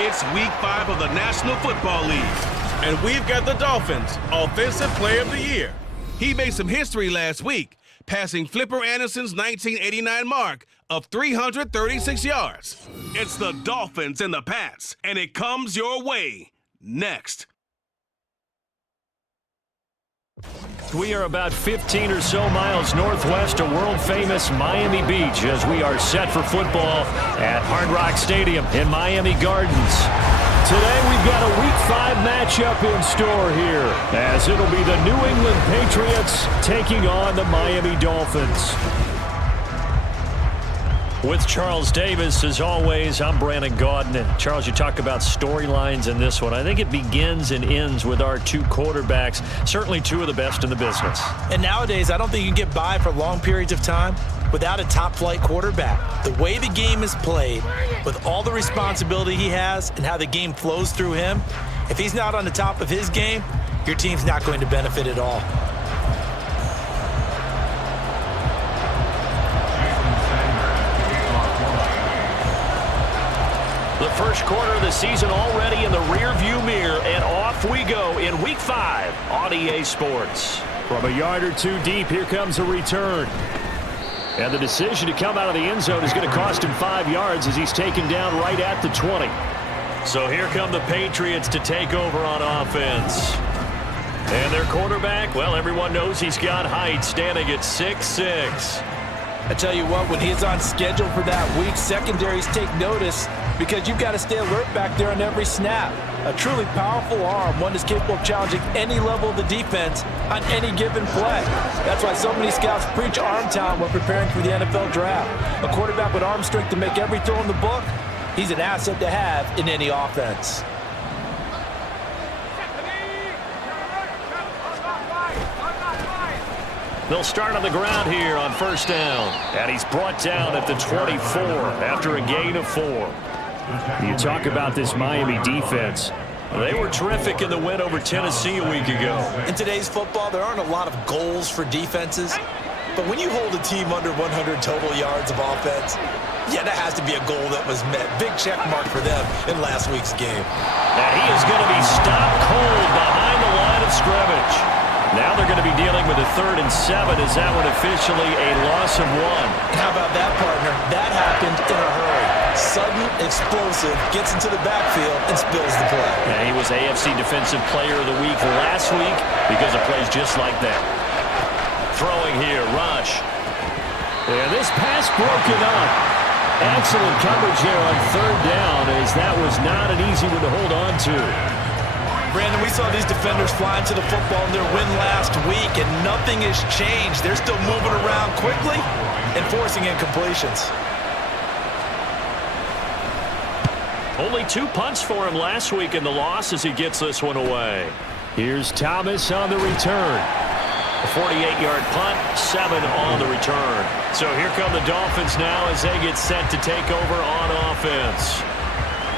It's Week 5 of the National Football League. And we've got the Dolphins Offensive Player of the Year. He made some history last week, passing Flipper Anderson's 1989 mark of 336 yards. It's the Dolphins and the Pats, and it comes your way next. We are about 15 or so miles northwest of world-famous Miami Beach as we are set for football at Hard Rock Stadium in Miami Gardens. Today we've got a Week 5 matchup in store here as it'll be the New England Patriots taking on the Miami Dolphins. With Charles Davis, as always, I'm Brandon Gaudin. And Charles, you talk about storylines in this one. I think it begins and ends with our two quarterbacks, certainly two of the best in the business. And nowadays, I don't think you can get by for long periods of time without a top-flight quarterback. The way the game is played, with all the responsibility he has and how the game flows through him, if he's not on the top of his game, your team's not going to benefit at all. The first quarter of the season already in the rearview mirror, and off we go in Week 5 on EA Sports. From a yard or two deep, here comes a return. And the decision to come out of the end zone is going to cost him 5 yards as he's taken down right at the 20. So here come the Patriots to take over on offense. And their quarterback, well, everyone knows he's got height, standing at 6'6". I tell you what, when he's on schedule for that week, secondaries take notice because you've got to stay alert back there on every snap. A truly powerful arm, one that's capable of challenging any level of the defense on any given play. That's why so many scouts preach arm talent when preparing for the NFL draft. A quarterback with arm strength to make every throw in the book, he's an asset to have in any offense. They'll start on the ground here on first down. And he's brought down at the 24 after a gain of 4. You talk about this Miami defense. They were terrific in the win over Tennessee a week ago. In today's football, there aren't a lot of goals for defenses. But when you hold a team under 100 total yards of offense, yeah, that has to be a goal that was met. Big check mark for them in last week's game. And he is going to be stopped cold behind the line of scrimmage. Now they're going to be dealing with a 3rd and 7. Is that one officially a loss of 1? How about that, partner? That happened in a hurry. Sudden, explosive, gets into the backfield and spills the play. And he was AFC Defensive Player of the Week last week because of plays just like that. Throwing here, Rush. And this pass broken up. Excellent coverage there on 3rd down as that was not an easy one to hold on to. Brandon, we saw these defenders fly into the football in their win last week, and nothing has changed. They're still moving around quickly and forcing incompletions. Only 2 punts for him last week in the loss as he gets this one away. Here's Thomas on the return. A 48-yard punt, 7 on the return. So here come the Dolphins now as they get set to take over on offense.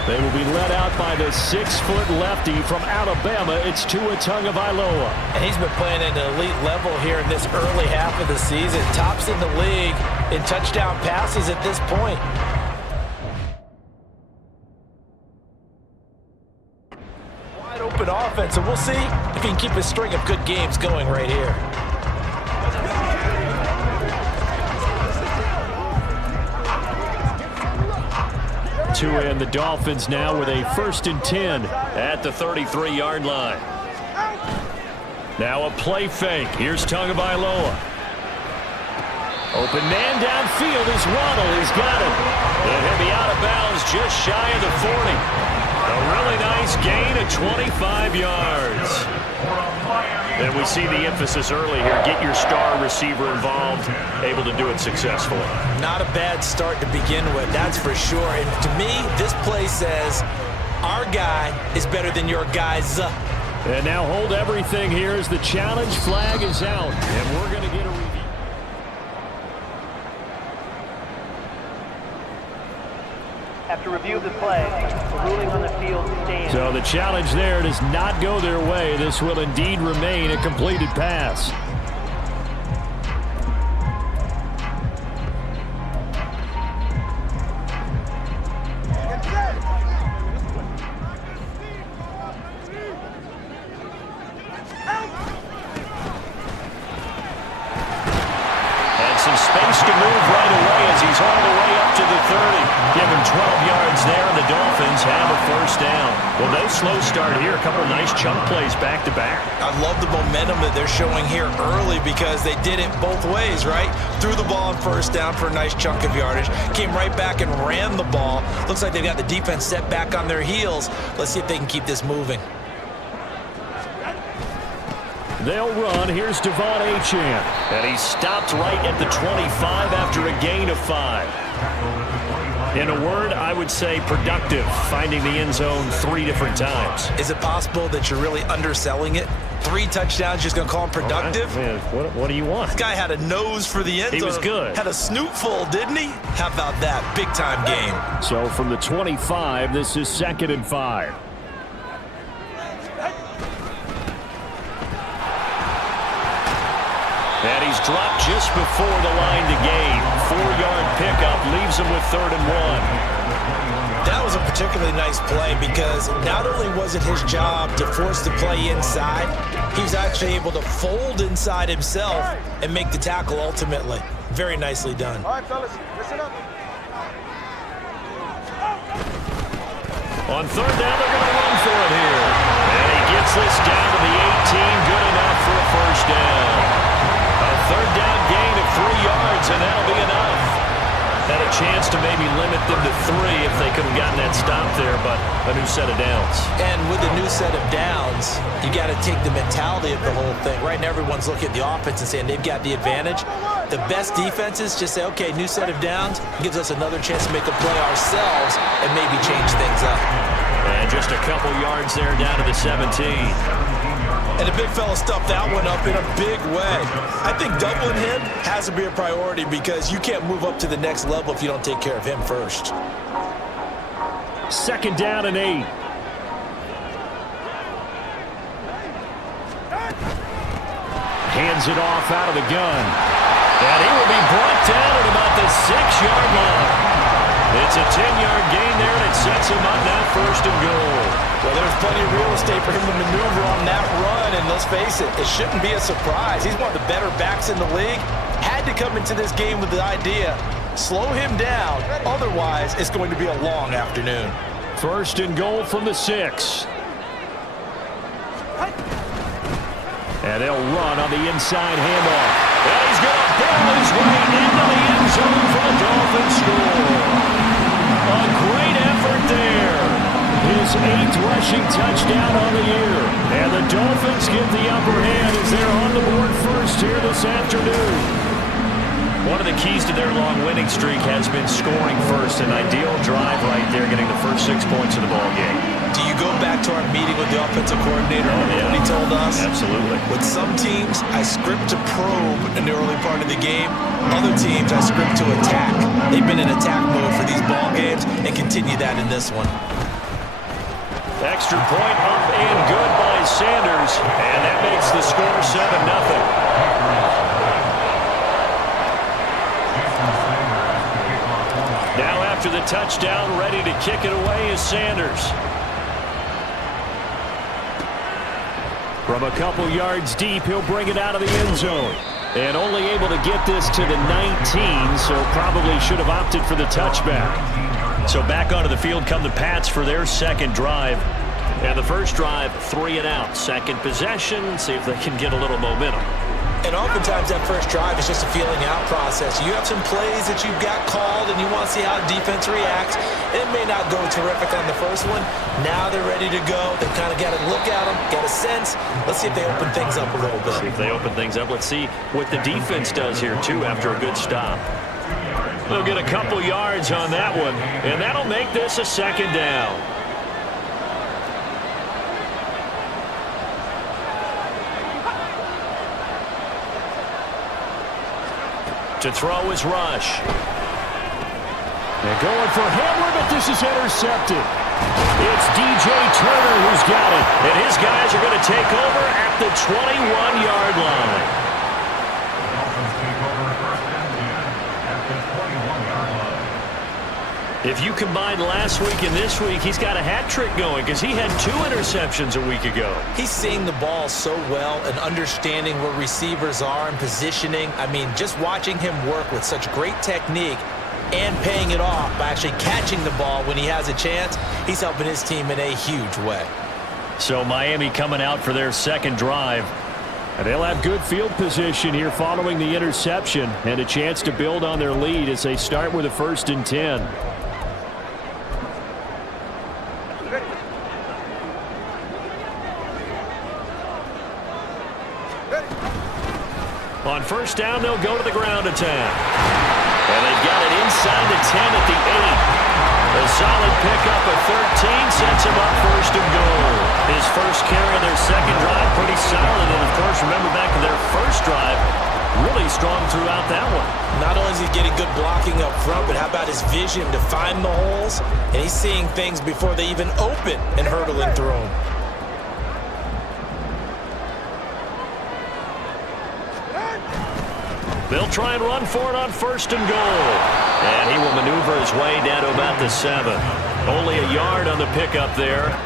They will be led out by the 6-foot lefty from Alabama. It's Tua Tagovailoa. And he's been playing at an elite level here in this early half of the season. Tops in the league in touchdown passes at this point. Wide open offense, and we'll see if he can keep a string of good games going right here. Tua and the Dolphins now with a 1st and 10 at the 33-yard line. Now a play fake. Here's Tagovailoa. Open man downfield is Waddle. He's got it. And he'll be out of bounds just shy of the 40. A really nice gain of 25 yards. And we see the emphasis early here. Get your star receiver involved, able to do it successfully. Not a bad start to begin with, that's for sure. And to me, this play says our guy is better than your guys. And now hold everything here as the challenge flag is out. And we're going to get a review. After review of the play, the ruling on the field stands. So the challenge there does not go their way. This will indeed remain a completed pass. Give him 12 yards there, and the Dolphins have a first down. Well, no slow start here. A couple of nice chunk plays back-to-back. I love the momentum that they're showing here early because they did it both ways, right? Threw the ball on first down for a nice chunk of yardage. Came right back and ran the ball. Looks like they've got the defense set back on their heels. Let's see if they can keep this moving. They'll run. Here's Devon Achane. And he stopped right at the 25 after a gain of 5. In a word, I would say productive, finding the end zone 3 different times. Is it possible that you're really underselling it? 3 touchdowns, just going to call him productive? Right. What do you want? This guy had a nose for the end zone. He was good. Had a snoot full, didn't he? How about that? Big-time game. So from the 25, this is 2nd and 5. And he's dropped just before the line to gain. 4-yard pickup leaves him with 3rd and 1. That was a particularly nice play because not only was it his job to force the play inside, he was actually able to fold inside himself and make the tackle ultimately. Very nicely done. All right, fellas, listen up. On 3rd down, they're going to run for it here. And he gets this down to the 18. Good enough for a first down. A 3rd down gain of 3 yards, and that'll be enough. Had a chance to maybe limit them to 3 if they could have gotten that stop there, but a new set of downs. And with the new set of downs, you got to take the mentality of the whole thing. Right now, everyone's looking at the offense and saying they've got the advantage. The best defenses just say, okay, new set of downs gives us another chance to make a play ourselves and maybe change things up. And just a couple yards there down to the 17. And the big fella stuffed that one up in a big way. I think doubling him has to be a priority because you can't move up to the next level if you don't take care of him first. 2nd down and 8. Hands it off out of the gun. And he will be brought down at about the 6-yard line. It's a 10-yard gain there, and it sets him up now 1st and goal. Well, there's plenty of real estate for him to maneuver on that run, and let's face it, it shouldn't be a surprise. He's one of the better backs in the league. Had to come into this game with the idea, slow him down, otherwise it's going to be a long afternoon. 1st and goal from the 6. And they'll run on the inside handoff. And he's going to barrel his way into the end zone for the Dolphins score. A great effort there. His 8th rushing touchdown on the year. And the Dolphins get the upper hand as they're on the board first here this afternoon. One of the keys to their long winning streak has been scoring first. An ideal drive right there, getting the first 6 points of the ball game. Do you go back to our meeting with the offensive coordinator and what he told us? Absolutely. With some teams, I script to probe in the early part of the game. Other teams, I script to attack. They've been in attack mode for these ball games and continue that in this one. Extra point up and good by Sanders. And that makes the score 7-0. Now after the touchdown, ready to kick it away is Sanders. From a couple yards deep, he'll bring it out of the end zone. And only able to get this to the 19, so probably should have opted for the touchback. So back onto the field come the Pats for their 2nd drive. And the first drive, 3 and out. 2nd possession, see if they can get a little momentum. And oftentimes that first drive is just a feeling out process. You have some plays that you've got called and you want to see how the defense reacts. It may not go terrific on the first one. Now they're ready to go. They've kind of got to look at them, get a sense. Let's see if they open things up a little bit. See if they open things up. Let's see what the defense does here, too, after a good stop. They'll get a couple yards on that one, and that'll make this a 2nd down. To throw is Rush. They're going for Hamler, but this is intercepted. It's DJ Turner who's got it. And his guys are going to take over at the 21-yard line. If you combine last week and this week, he's got a hat trick going because he had 2 interceptions a week ago. He's seeing the ball so well and understanding where receivers are and positioning. I mean, just watching him work with such great technique, and paying it off by actually catching the ball when he has a chance. He's helping his team in a huge way. So Miami coming out for their second drive. And they'll have good field position here following the interception and a chance to build on their lead as they start with a 1st and 10. On 1st down, they'll go to the ground attack. And they've got it inside the 10 at the 8. A solid pickup of 13 sets him up 1st and goal. His first carry of their second drive, pretty solid. And, of course, remember back to their first drive, really strong throughout that one. Not only is he getting good blocking up front, but how about his vision to find the holes? And he's seeing things before they even open and hurdling through them. They'll try and run for it on 1st and goal. And he will maneuver his way down to about the 7. Only a yard on the pickup there.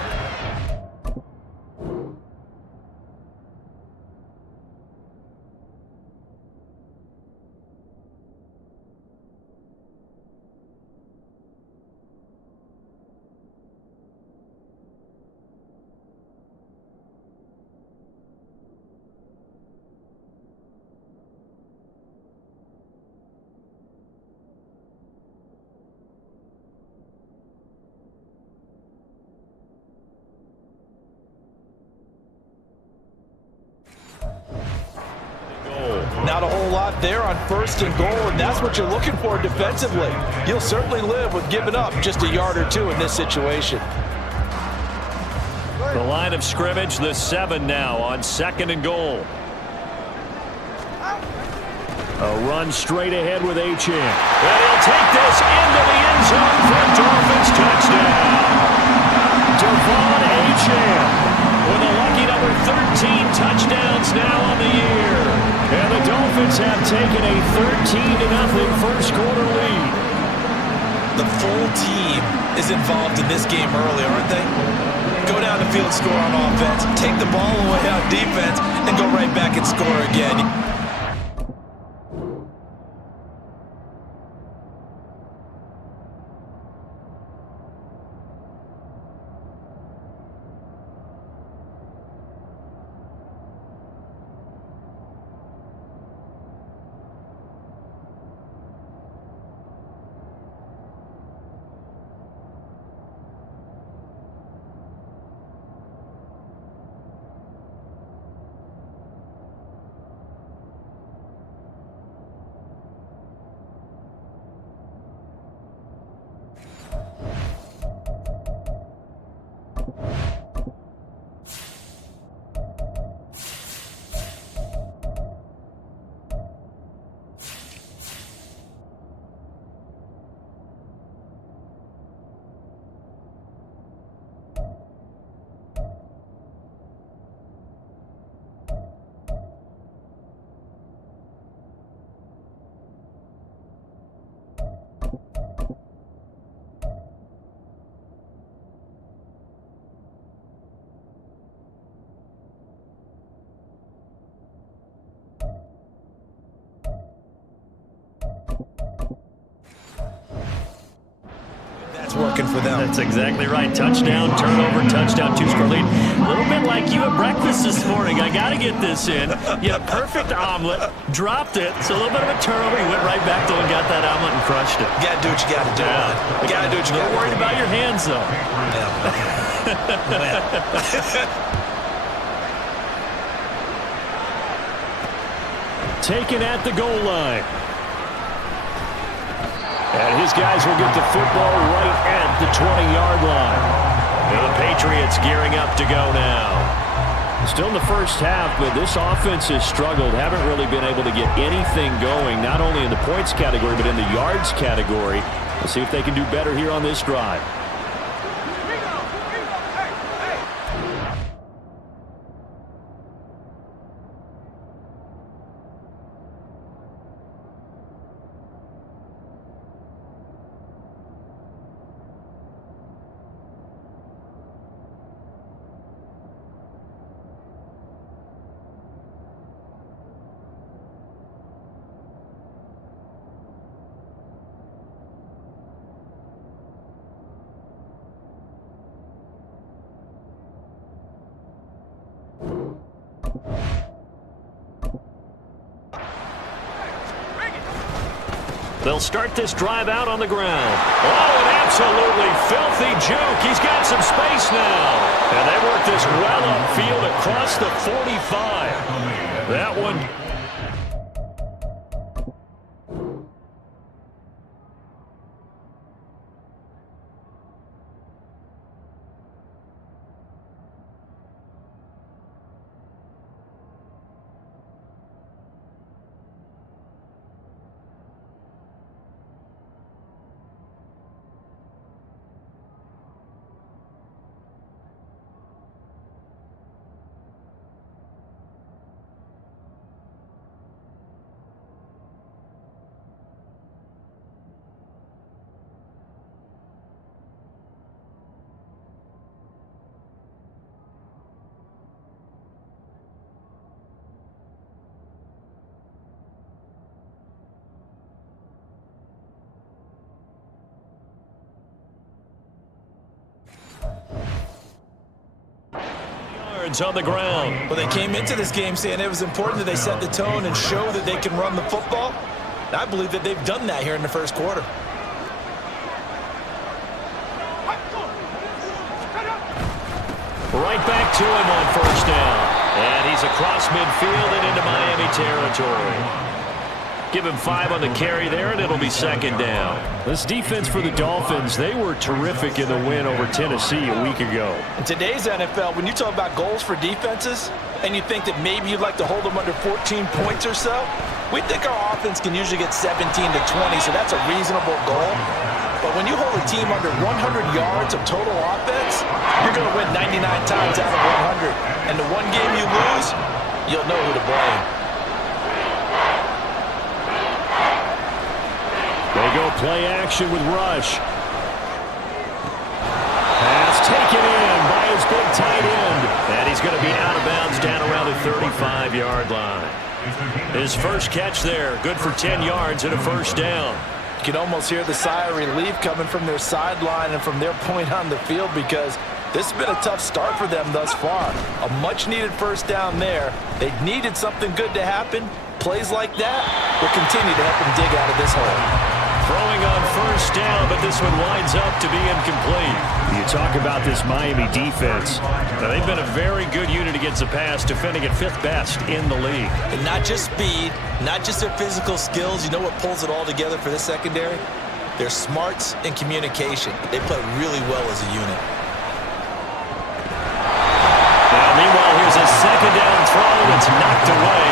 Not a whole lot there on 1st and goal, and that's what you're looking for defensively. You'll certainly live with giving up just a yard or two in this situation. The line of scrimmage, the 7 now on 2nd and goal. A run straight ahead with Achane. And he'll take this into the end zone for a Dolphins touchdown. Devon Achane with a lucky number 13 touchdowns now on the year. And the Dolphins have taken a 13-0 first quarter lead. The full team is involved in this game early, aren't they? Go down the field, score on offense, take the ball away on defense, and go right back and score again. Working for them. That's exactly right. Touchdown, turnover, touchdown, 2-score lead. A little bit like you at breakfast this morning. I got to get this in. Yeah, perfect omelet. Dropped it. So a little bit of a turnover. He went right back though and got that omelet and crushed it. You got to do what you got to do. Yeah. You got to do what you got to do. Worried about your hands though. Taken at the goal line. And his guys will get the football right at the 20-yard line. And the Patriots gearing up to go now. Still in the first half, but this offense has struggled. Haven't really been able to get anything going, not only in the points category, but in the yards category. We'll see if they can do better here on this drive. They'll start this drive out on the ground. Oh, an absolutely filthy juke. He's got some space now. And they work this well upfield across the 45. That one. On the ground. Well, they came into this game saying it was important that they set the tone and show that they can run the football. And I believe that they've done that here in the first quarter. Right back to him on first down. And he's across midfield and into Miami territory. Give him 5 on the carry there, and it'll be second down. This defense for the Dolphins, they were terrific in the win over Tennessee a week ago. In today's NFL, when you talk about goals for defenses, and you think that maybe you'd like to hold them under 14 points or so, we think our offense can usually get 17 to 20, so that's a reasonable goal. But when you hold a team under 100 yards of total offense, you're going to win 99 times out of 100. And the one game you lose, you'll know who to blame. They go play action with Rush. Pass taken in by his big tight end. And he's going to be out of bounds down around the 35-yard line. His first catch there, good for 10 yards and a first down. You can almost hear the sigh of relief coming from their sideline and from their point on the field because this has been a tough start for them thus far. A much-needed first down there. They needed something good to happen. Plays like that will continue to help them dig out of this hole. Throwing on first down, but this one winds up to be incomplete. You talk about this Miami defense. Now, they've been a very good unit against the pass, defending at 5th best in the league. And not just speed, not just their physical skills. You know what pulls it all together for this secondary? Their smarts and communication. They play really well as a unit. Now, meanwhile, here's a second down throw. It's knocked away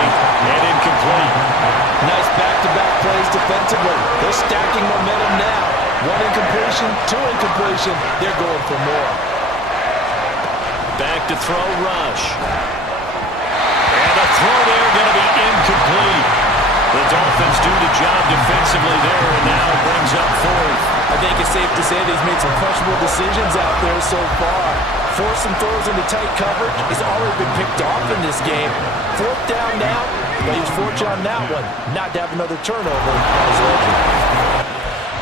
and incomplete. Nice back-to-back plays defensively. They're stacking momentum now. 1 incompletion, 2 incompletion. They're going for more. Back to throw, Rush. And a throw there going to be incomplete. The Dolphins do the job defensively there, and now brings up 4th. I think it's safe to say that he's made some questionable decisions out there so far. Forced some throws into tight coverage. He's already been picked off in this game. 4th down now. But he's fortunate on that one, not to have another turnover on his ledger.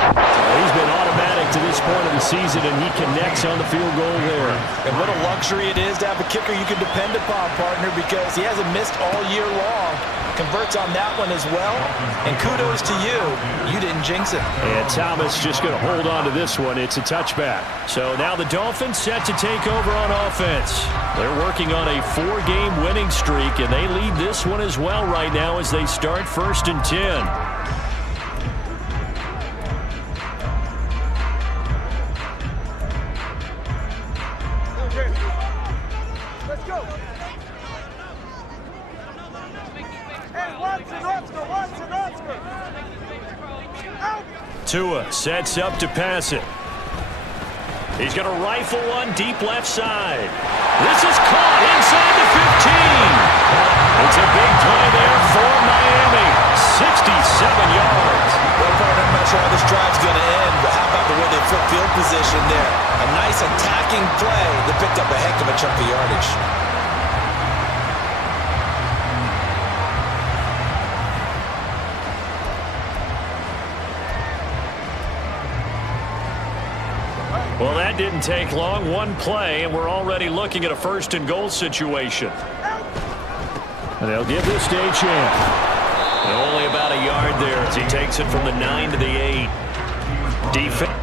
He's been automatic to this point of the season, and he connects on the field goal there. And what a luxury it is to have a kicker you can depend upon, partner, because he hasn't missed all year long. Converts on that one as well. And kudos to you. You didn't jinx it. And Thomas just going to hold on to this one. It's a touchback. So now the Dolphins set to take over on offense. They're working on a 4-game winning streak, and they lead this one as well right now as they start 1st and 10. Tua sets up to pass it. He's going to rifle one deep left side. This is caught inside the 15. It's a big play there for Miami. 67 yards. Well, partner, I'm not sure how this drive's going to end, but how about the way they flip field position there? A nice attacking play that picked up a heck of a chunk of yardage. Well, that didn't take long. One play, and we're already looking at a 1st and goal situation. And they'll give this a chance. And only about a yard there as he takes it from the 9 to the 8. Defense.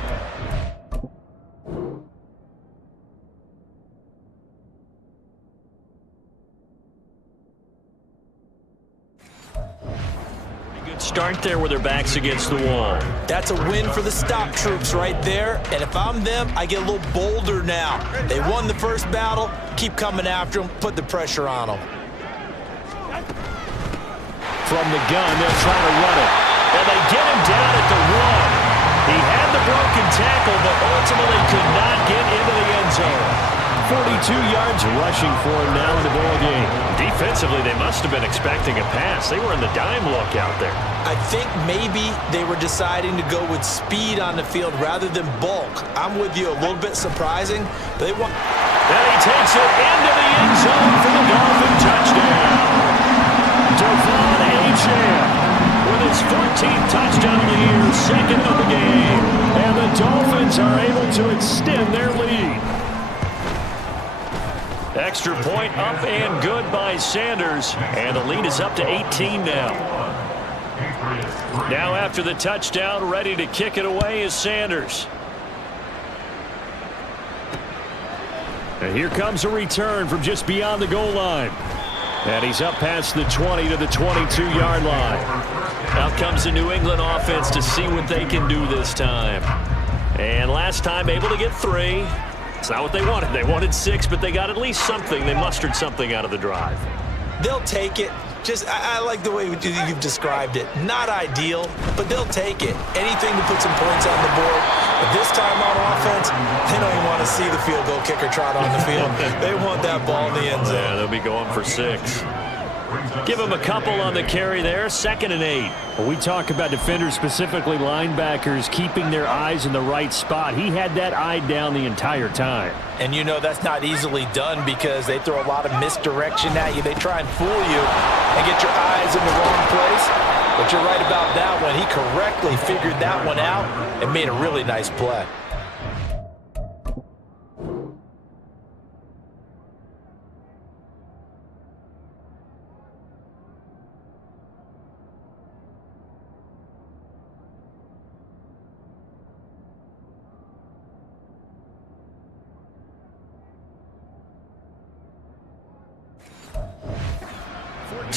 Start there with their backs against the wall. That's a win for the stop troops right there. And if I'm them, I get a little bolder now. They won the first battle. Keep coming after them. Put the pressure on them. From the gun, they'll try to run it. And they get him down at the 1. He had the broken tackle, but ultimately could not get into the end zone. 42 yards rushing for him now in the ball game. Defensively, they must have been expecting a pass. They were in the dime look out there. I think maybe they were deciding to go with speed on the field rather than bulk. I'm with you, a little bit surprising. They want. And he takes it into the end zone for the Dolphin touchdown. Devon Achane with his 14th touchdown of the year, second of the game. And the Dolphins are able to extend their lead. Extra point up and good by Sanders. And the lead is up to 18 now. Now after the touchdown, ready to kick it away is Sanders. And here comes a return from just beyond the goal line. And he's up past the 20 to the 22-yard line. Out comes the New England offense to see what they can do this time. And last time able to get 3. It's not what they wanted. They wanted 6, but they got at least something. They mustered something out of the drive. They'll take it. I like the way you've described it. Not ideal, but they'll take it. Anything to put some points on the board. But this time on offense, they don't even want to see the field goal kicker trot on the field. They want that ball in the end zone. Yeah, they'll be going for 6. Give him a couple on the carry there, 2nd and 8. Well, we talk about defenders, specifically linebackers, keeping their eyes in the right spot. He had that eye down the entire time. And you know that's not easily done because they throw a lot of misdirection at you. They try and fool you and get your eyes in the wrong place. But you're right about that one. He correctly figured that one out and made a really nice play.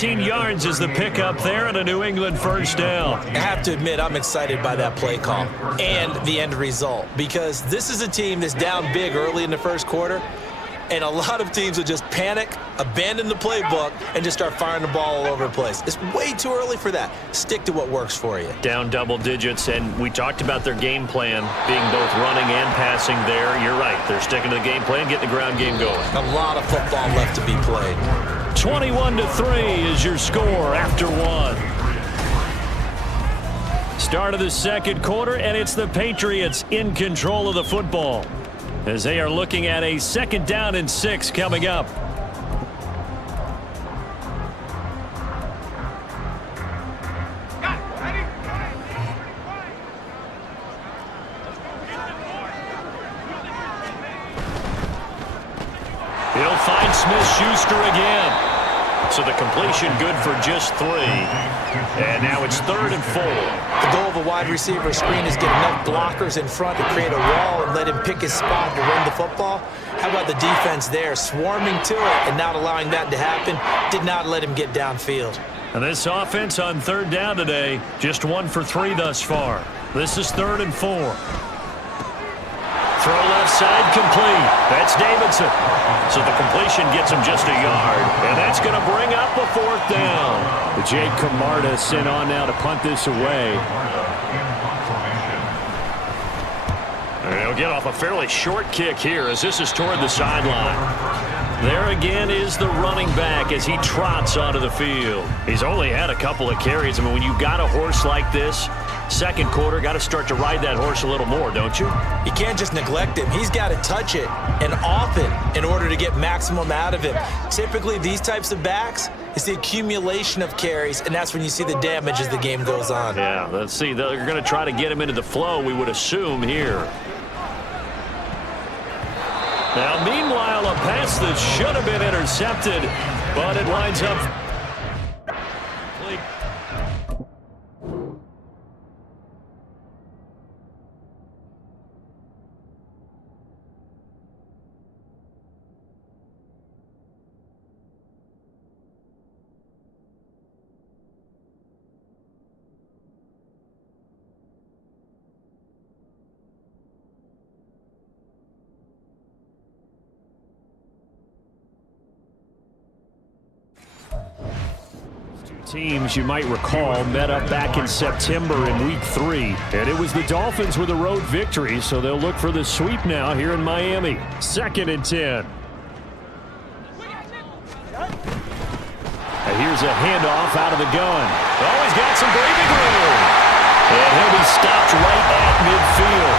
Yards is the pickup there and a New England first down. I have to admit, I'm excited by that play call and the end result because this is a team that's down big early in the first quarter, and a lot of teams will just panic, abandon the playbook, and just start firing the ball all over the place. It's way too early for that. Stick to what works for you. Down double digits, and we talked about their game plan being both running and passing there. You're right. They're sticking to the game plan, getting the ground game going. A lot of football left to be played. 21-3 is your score after 1. Start of the second quarter, and it's the Patriots in control of the football as they are looking at a 2nd down and 6 coming up. He'll find Smith-Schuster again. So the completion good for just 3. And now it's 3rd and 4. The goal of a wide receiver screen is get enough blockers in front to create a wall and let him pick his spot to run the football. How about the defense there, swarming to it and not allowing that to happen? Did not let him get downfield. And this offense on 3rd down today, just 1 for 3 thus far. This is 3rd and 4. Throw left side complete. That's Davidson. So the completion gets him just a yard. And that's going to bring up a 4th down. The Jake Camarda sent on now to punt this away. And he'll get off a fairly short kick here as this is toward the sideline. There again is the running back as he trots onto the field. He's only had a couple of carries. I mean, when you've got a horse like this, second quarter, got to start to ride that horse a little more, don't you? You can't just neglect him. He's got to touch it, and often, in order to get maximum out of him. Typically, these types of backs, it's the accumulation of carries, and that's when you see the damage as the game goes on. Yeah, let's see. They're going to try to get him into the flow, we would assume, here. Now, meanwhile, a pass that should have been intercepted, but it winds up. Teams, you might recall, met up back in September in Week 3, and it was the Dolphins with a road victory, so they'll look for the sweep now here in Miami. 2nd and 10. And here's a handoff out of the gun. Oh, he's got some breathing room. And he'll be stopped right at midfield.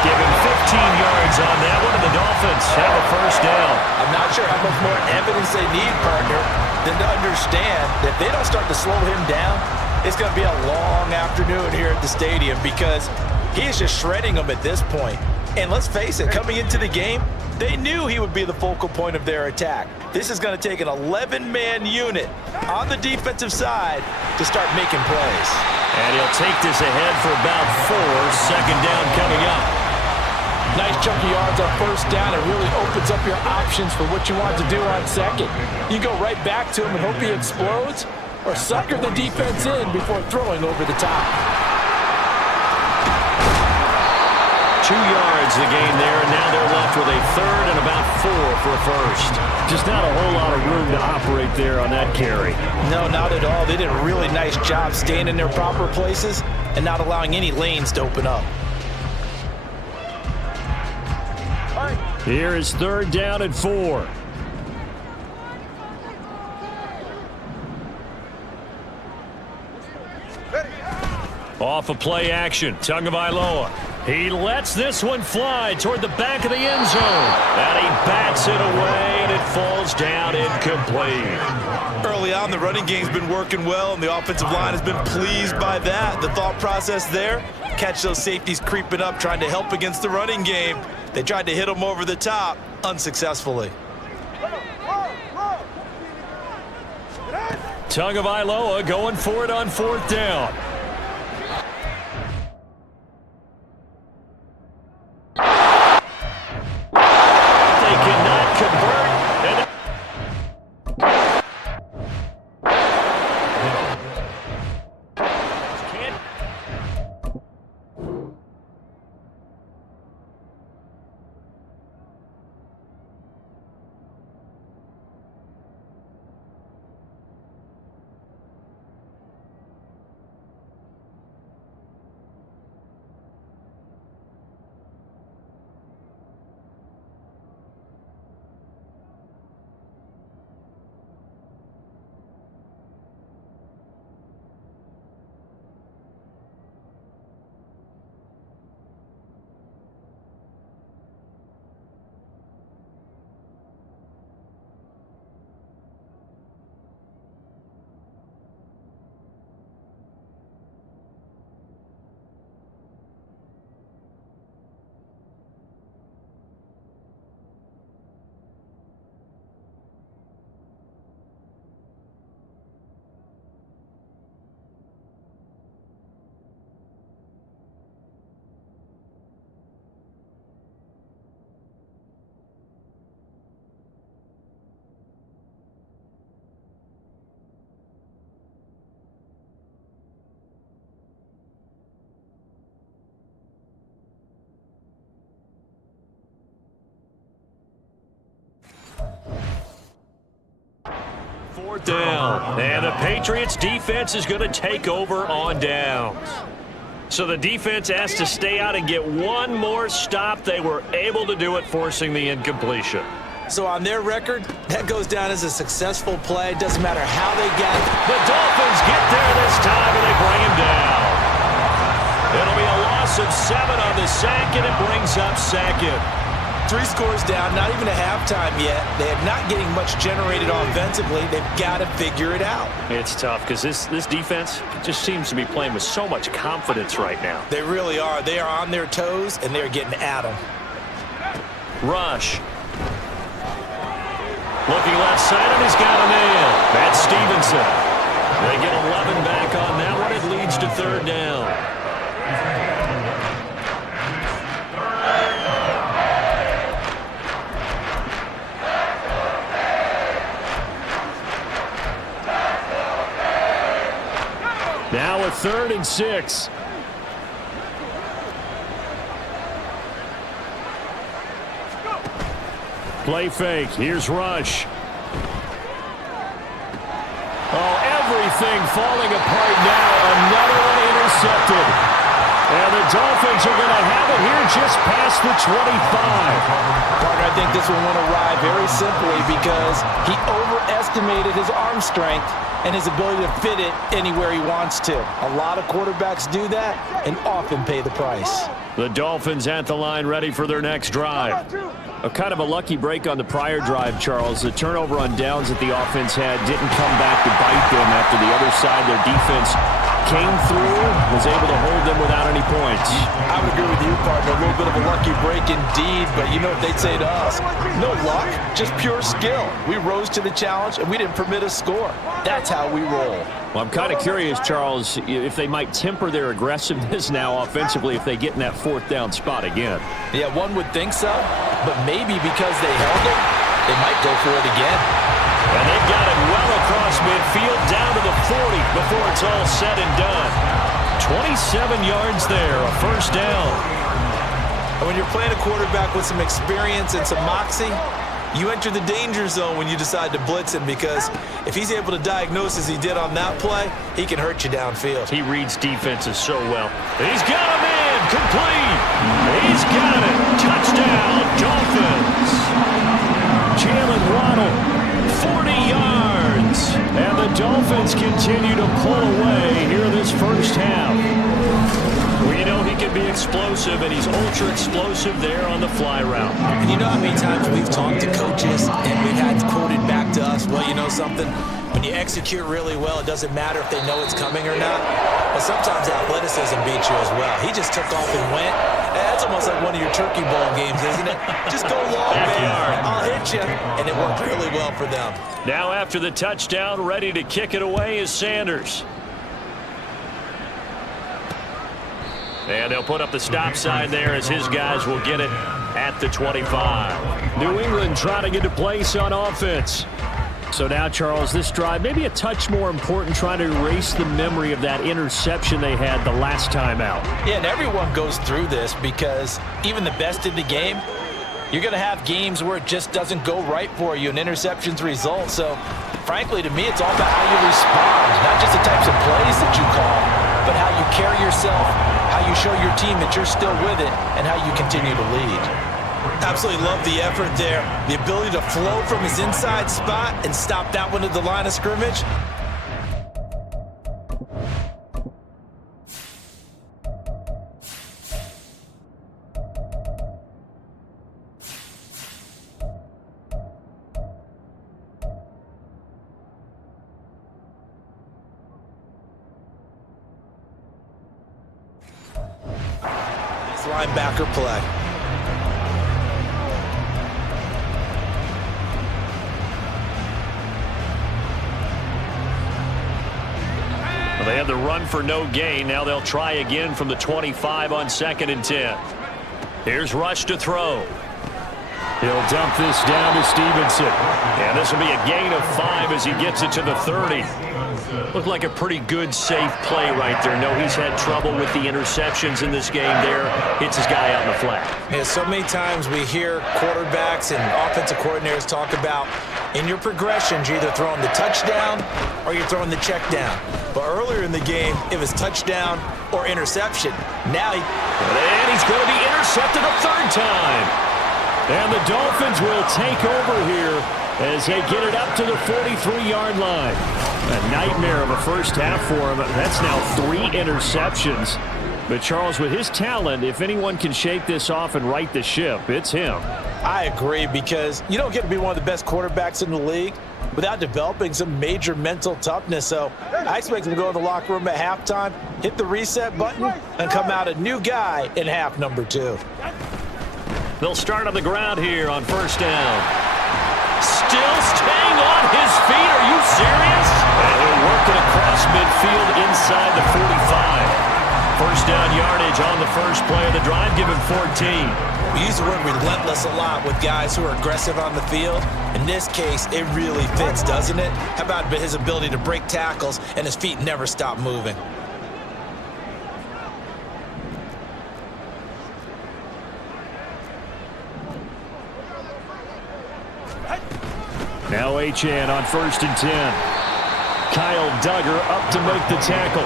Give him 15 yards on that one, and the Dolphins have a first down. I'm not sure how much more evidence they need, partner, than to understand that if they don't start to slow him down, it's going to be a long afternoon here at the stadium because he is just shredding them at this point. And let's face it, coming into the game, they knew he would be the focal point of their attack. This is going to take an 11-man unit on the defensive side to start making plays. And he'll take this ahead for about 4. 2nd down coming up. Nice chunky yards on first down. It really opens up your options for what you want to do on second. You go right back to him and hope he explodes, or sucker the defense in before throwing over the top. 2 yards the gain there, and now they're left with a 3rd and about 4 for a first. Just not a whole lot of room to operate there on that carry. No, not at all. They did a really nice job staying in their proper places and not allowing any lanes to open up. Here is 3rd down and 4. Off of play action, Tagovailoa. He lets this one fly toward the back of the end zone. And he bats it away, and it falls down incomplete. Early on, the running game's been working well, and the offensive line has been pleased by that. The thought process there, catch those safeties creeping up, trying to help against the running game. They tried to hit him over the top, unsuccessfully. Tagovailoa going for it on 4th down. They cannot convert. Down. And the Patriots defense is going to take over on downs. So the defense has to stay out and get one more stop. They were able to do it, forcing the incompletion. So on their record, that goes down as a successful play. Doesn't matter how they get it. The Dolphins get there this time, and they bring him down. It'll be a loss of 7 on the sack, and it brings up 2nd. 3 scores down, not even a halftime yet. They are not getting much generated offensively. They've got to figure it out. It's tough because this defense just seems to be playing with so much confidence right now. They really are. They are on their toes, and they're getting at them. Rush. Looking left side, and he's got a man. That's Stevenson. They get 11 back on that one. It leads to 3rd down. Now a 3rd and 6. Play fake. Here's Rush. Oh, every Everything falling apart now. Another one intercepted. And the Dolphins are going to have it here just past the 25. Partner, I think this one went awry very simply because he overestimated his arm strength and his ability to fit it anywhere he wants to. A lot of quarterbacks do that and often pay the price. The Dolphins at the line ready for their next drive. A kind of a lucky break on the prior drive, Charles. The turnover on downs that the offense had didn't come back to bite them after the other side. Their defense came through, was able to hold them without any points. I would agree with you, partner. A little bit of a lucky break indeed, but you know what they'd say to us? No luck, just pure skill. We rose to the challenge, and we didn't permit a score. That's how we roll. Well, I'm kind of curious, Charles, if they might temper their aggressiveness now offensively if they get in that fourth down spot again. Yeah, one would think so, but maybe because they held it, they might go for it again. And they've got it well across midfield down to the 40 before it's all said and done. 27 yards there, a first down. And when you're playing a quarterback with some experience and some moxie, you enter the danger zone when you decide to blitz him, because if he's able to diagnose as he did on that play, he can hurt you downfield. He reads defenses so well. He's got a man, complete. He's got it. Touchdown, Dolphins. Jalen Waddle, 40 yards. And the Dolphins continue to pull away here this first half. We know he can be explosive, and he's ultra-explosive there on the fly route. And you know how many times we've talked to coaches and we've had quoted back to us, well, you know something? When you execute really well, it doesn't matter if they know it's coming or not. But sometimes athleticism beats you as well. He just took off and went. That's almost like one of your Turkey Bowl games, isn't it? Just go long, man. I'll hit you. And it worked really well for them. Now after the touchdown, ready to kick it away is Sanders. And they'll put up the stop sign there as his guys will get it at the 25. New England trying to get to place on offense. So now, Charles, this drive maybe a touch more important, trying to erase the memory of that interception they had the last time out. Yeah, and everyone goes through this because even the best in the game, you're going to have games where it just doesn't go right for you and interceptions result. So, frankly, to me, it's all about how you respond, not just the types of plays that you call, but how you carry yourself, how you show your team that you're still with it, and how you continue to lead. Absolutely love the effort there. The ability to flow from his inside spot and stop that one at the line of scrimmage. Nice linebacker play. They had the run for no gain. Now they'll try again from the 25 on 2nd and 10. Here's Rush to throw. He'll dump this down to Stevenson. And this will be a gain of 5 as he gets it to the 30. Looked like a pretty good, safe play right there. No, he's had trouble with the interceptions in this game there. Hits his guy out in the flat. Yeah, so many times we hear quarterbacks and offensive coordinators talk about in your progressions, you're either throwing the touchdown or you're throwing the check down. But earlier in the game, it was touchdown or interception. Now and he's going to be intercepted a third time. And the Dolphins will take over here as they get it up to the 43-yard line. A nightmare of a first half for him. That's now 3 interceptions. But Charles, with his talent, if anyone can shake this off and right the ship, it's him. I agree, because you don't get to be one of the best quarterbacks in the league without developing some major mental toughness. So I expect him to go in the locker room at halftime, hit the reset button, and come out a new guy in half number 2. They'll start on the ground here on first down. Still staying on his feet. Are you serious? And he'll work it across midfield inside the 45. First down yardage on the first play of the drive, give him 14. We use the word relentless a lot with guys who are aggressive on the field. In this case, it really fits, doesn't it? How about his ability to break tackles and his feet never stop moving? Now Achane on 1st and 10. Kyle Duggar up to make the tackle.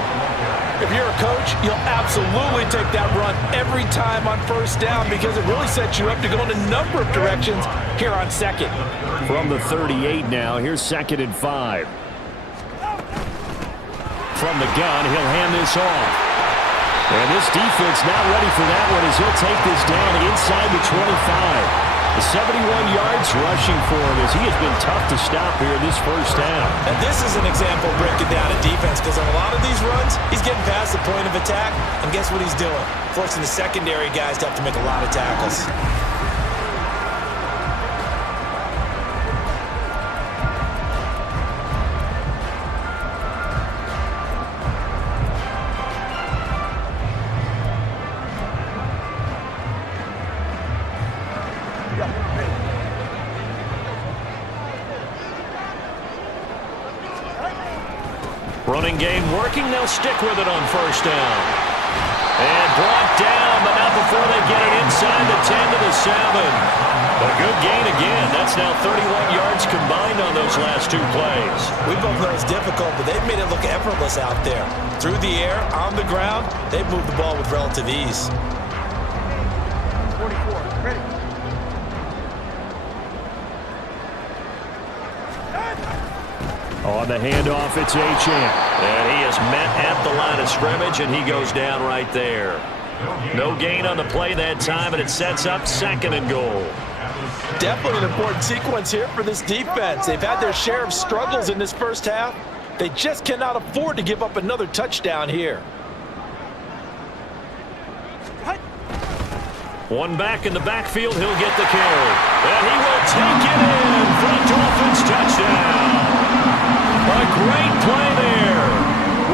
If you're a coach, you'll absolutely take that run every time on first down because it really sets you up to go in a number of directions here on second. From the 38 now, here's 2nd and 5. From the gun, he'll hand this off. And this defense not ready for that one as he'll take this down inside the 25. The 71 yards rushing for him as he has been tough to stop here this first half. And this is an example of breaking down a defense because on a lot of these runs, he's getting past the point of attack, and guess what he's doing? Forcing the secondary guys to have to make a lot of tackles. Running game working. They'll stick with it on first down. And brought down, but not before they get it inside the 10 to the 7. A good gain again. That's now 31 yards combined on those last 2 plays. We both know it's difficult, but they've made it look effortless out there. Through the air, on the ground, they've moved the ball with relative ease. 44, ready. On the handoff, it's Achane. And he is met at the line of scrimmage, and he goes down right there. No gain on the play that time, and it sets up 2nd and goal. Definitely an important sequence here for this defense. They've had their share of struggles in this first half. They just cannot afford to give up another touchdown here. One back in the backfield, he'll get the carry. And he will take it in for a Dolphins touchdown. A great play there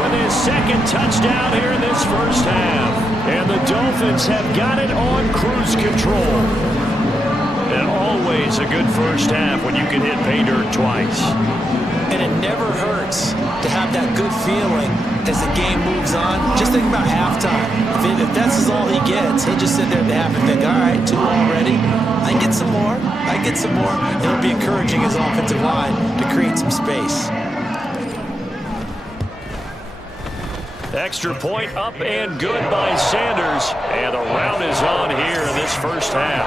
with his 2nd touchdown here in this first half. And the Dolphins have got it on cruise control. And always a good first half when you can hit pay dirt twice. And it never hurts to have that good feeling as the game moves on. Just think about halftime. If that's all he gets, he'll just sit there at the half and think, all right, 2 already. I get some more. I get some more. It'll be encouraging his offensive line to create some space. Extra point up and good by Sanders. And the rout is on here in this first half.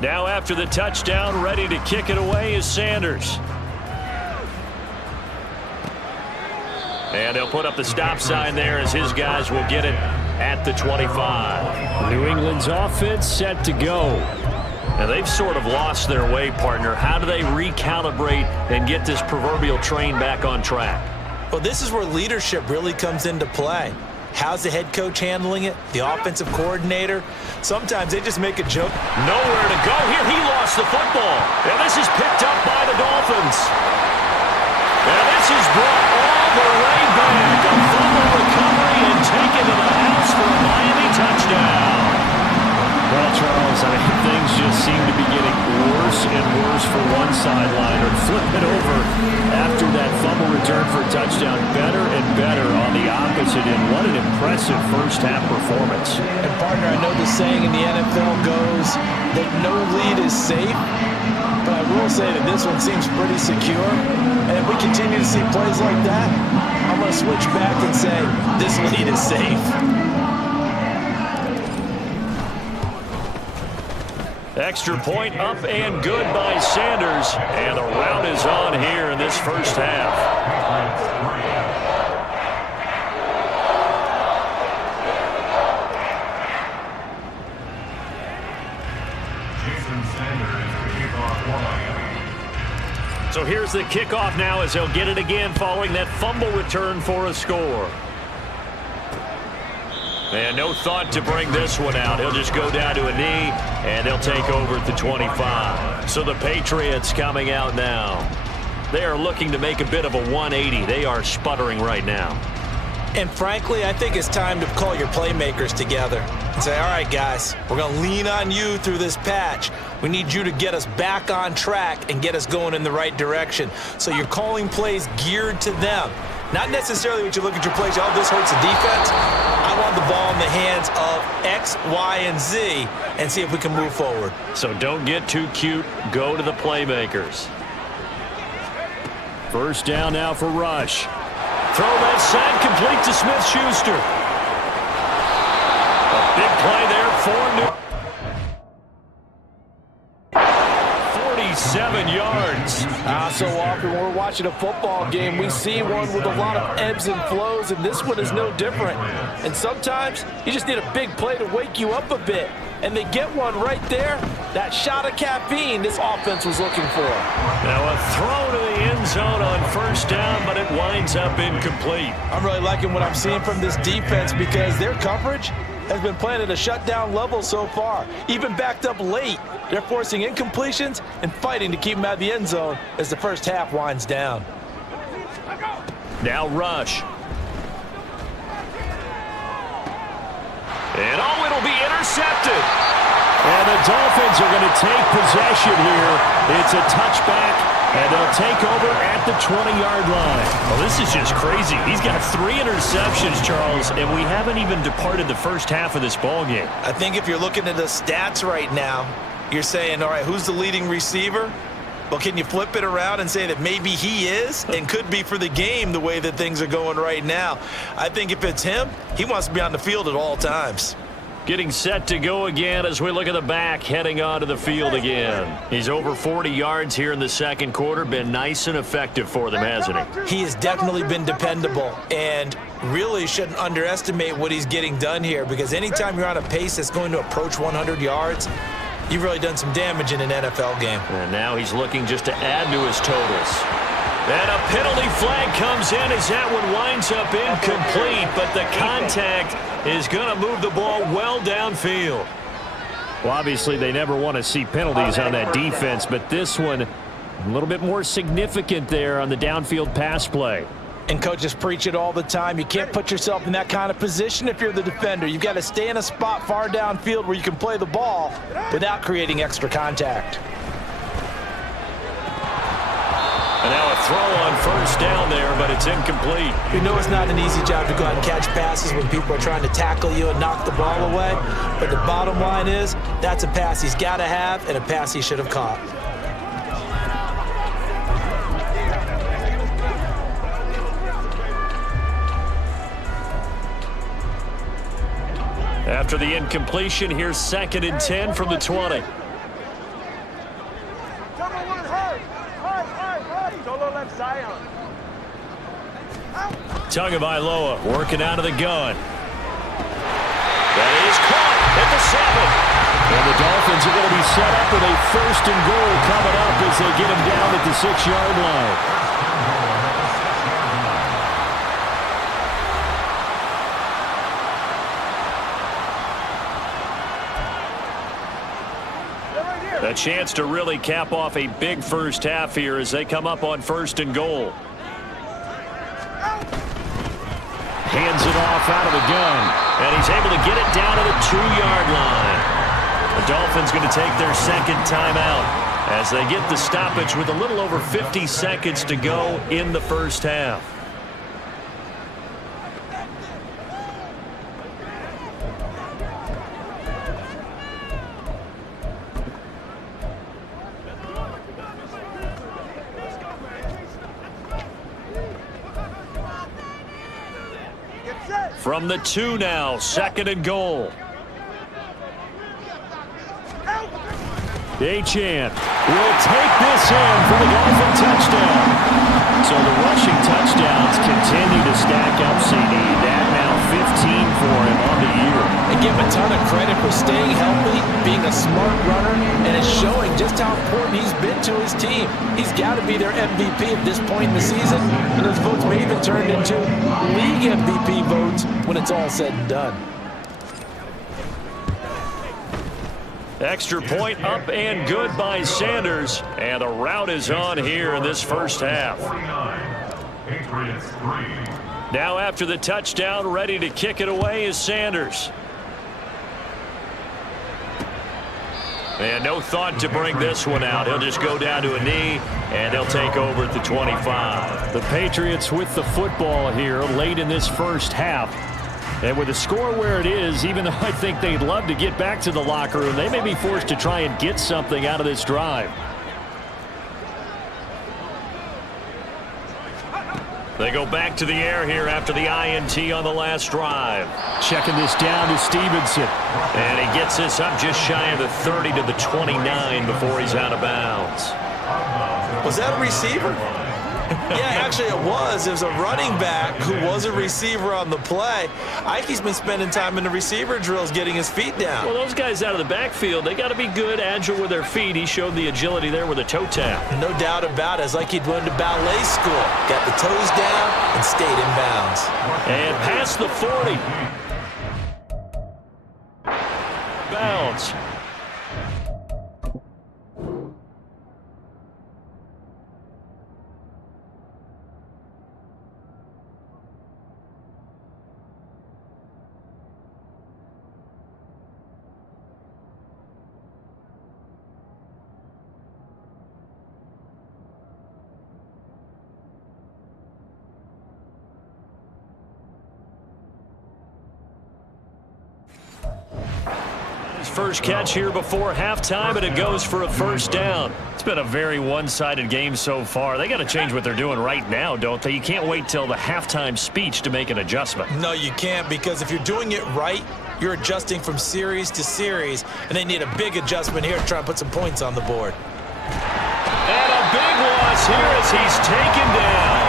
Now after the touchdown, ready to kick it away is Sanders. And they'll put up the stop sign there as his guys will get it at the 25. New England's offense set to go. And they've sort of lost their way, partner. How do they recalibrate and get this proverbial train back on track? Well, this is where leadership really comes into play. How's the head coach handling it? The offensive coordinator? Sometimes they just make a joke. Nowhere to go here. He lost the football. And this is picked up by the Dolphins. And this is brought all the way back. A fumble recovery and taken to the house for a Miami touchdown. Well, Charles, I mean, things just seem to be getting worse and worse for one sideline. Or flip it over after that fumble return for a touchdown. Better and better on the opposite end. What an impressive first half performance. And partner, I know the saying in the NFL goes that no lead is safe. But I will say that this one seems pretty secure. And if we continue to see plays like that, I'm going to switch back and say this lead is safe. Extra point up and good by Sanders. And the rout is on here in this first half. So here's the kickoff now as they'll get it again following that fumble return for a score. And no thought to bring this one out. He'll just go down to a knee, and they'll take over at the 25. So the Patriots coming out now. They are looking to make a bit of a 180. They are sputtering right now. And frankly, I think it's time to call your playmakers together and say, all right, guys, we're going to lean on you through this patch. We need you to get us back on track and get us going in the right direction. So you're calling plays geared to them. Not necessarily when you look at your plays, oh, this hurts the defense. I want the ball in the hands of X, Y, and Z and see if we can move forward. So don't get too cute. Go to the playmakers. First down now for Rush. Throw that side complete to Smith-Schuster. A big play there for New. 47 yards. So often when we're watching a football game, we see one with a lot of ebbs and flows, and this one is no different. And sometimes you just need a big play to wake you up a bit. And they get one right there. That shot of caffeine this offense was looking for. Now a throw to the end zone on first down, but it winds up incomplete. I'm really liking what I'm seeing from this defense because their coverage has been playing at a shutdown level so far. Even backed up late, they're forcing incompletions and fighting to keep them out of the end zone as the first half winds down. Now Rush. And it'll be intercepted. And the Dolphins are going to take possession here. It's a touchback, and they'll take over at the 20-yard line. Well, this is just crazy. He's got 3 interceptions, Charles, and we haven't even departed the first half of this ballgame. I think if you're looking at the stats right now, you're saying, all right, who's the leading receiver? Well, can you flip it around and say that maybe he is and could be for the game the way that things are going right now? I think if it's him, he wants to be on the field at all times. Getting set to go again as we look at the back, heading onto the field again. He's over 40 yards here in the second quarter. Been nice and effective for them, hasn't he? He has definitely been dependable and really shouldn't underestimate what he's getting done here because anytime you're on a pace that's going to approach 100 yards, you've really done some damage in an NFL game. And now he's looking just to add to his totals. And a penalty flag comes in as that one winds up incomplete, but the contact is going to move the ball well downfield. Well, obviously, they never want to see penalties on that defense, but this one a little bit more significant there on the downfield pass play. And coaches preach it all the time. You can't put yourself in that kind of position if you're the defender. You've got to stay in a spot far downfield where you can play the ball without creating extra contact. And now a throw on first down there, but it's incomplete. You know it's not an easy job to go out and catch passes when people are trying to tackle you and knock the ball away. But the bottom line is that's a pass he's got to have and a pass he should have caught. After the incompletion, here's 2nd and 10 from the 20. Tagovailoa working out of the gun. That is caught at the 7. And the Dolphins are going to be set up with a 1st and goal coming up as they get him down at the 6-yard line. A chance to really cap off a big first half here as they come up on 1st and goal. Hands it off out of the gun. And he's able to get it down to the 2-yard line. The Dolphins going to take their 2nd timeout as they get the stoppage with a little over 50 seconds to go in the first half. From the 2 now, 2nd and goal. Achane will take this in for the Dolphin touchdown. So the rushing touchdowns continue to stack up, CD. That now 15 for him on the year. And give him a ton of credit for staying healthy, being a smart runner, and it's showing just how important he's been to his team. He's got to be their MVP at this point in the season, and those votes may even turn into league MVP votes when it's all said and done. Extra point up and good by Sanders. And the route is on here in this first half. Now after the touchdown, ready to kick it away is Sanders. And no thought to bring this one out. He'll just go down to a knee, and they'll take over at the 25. The Patriots with the football here late in this first half. And with the score where it is, even though I think they'd love to get back to the locker room, they may be forced to try and get something out of this drive. They go back to the air here after the INT on the last drive. Checking this down to Stevenson. And he gets this up just shy of the 30 to the 29 before he's out of bounds. Was that a receiver? Yeah, actually it was. It was a running back who was a receiver on the play. Ike's been spending time in the receiver drills getting his feet down. Well, those guys out of the backfield, they got to be good, agile with their feet. He showed the agility there with a toe tap. No doubt about it. It's like he'd went to ballet school. Got the toes down and stayed in bounds. And past the 40. Bounds. First catch here before halftime, and it goes for a first down. It's been a very one-sided game so far. They got to change what they're doing right now, don't they? You can't wait till the halftime speech to make an adjustment. No, you can't, because if you're doing it right, you're adjusting from series to series, and they need a big adjustment here to try and put some points on the board. And a big loss here as he's taken down.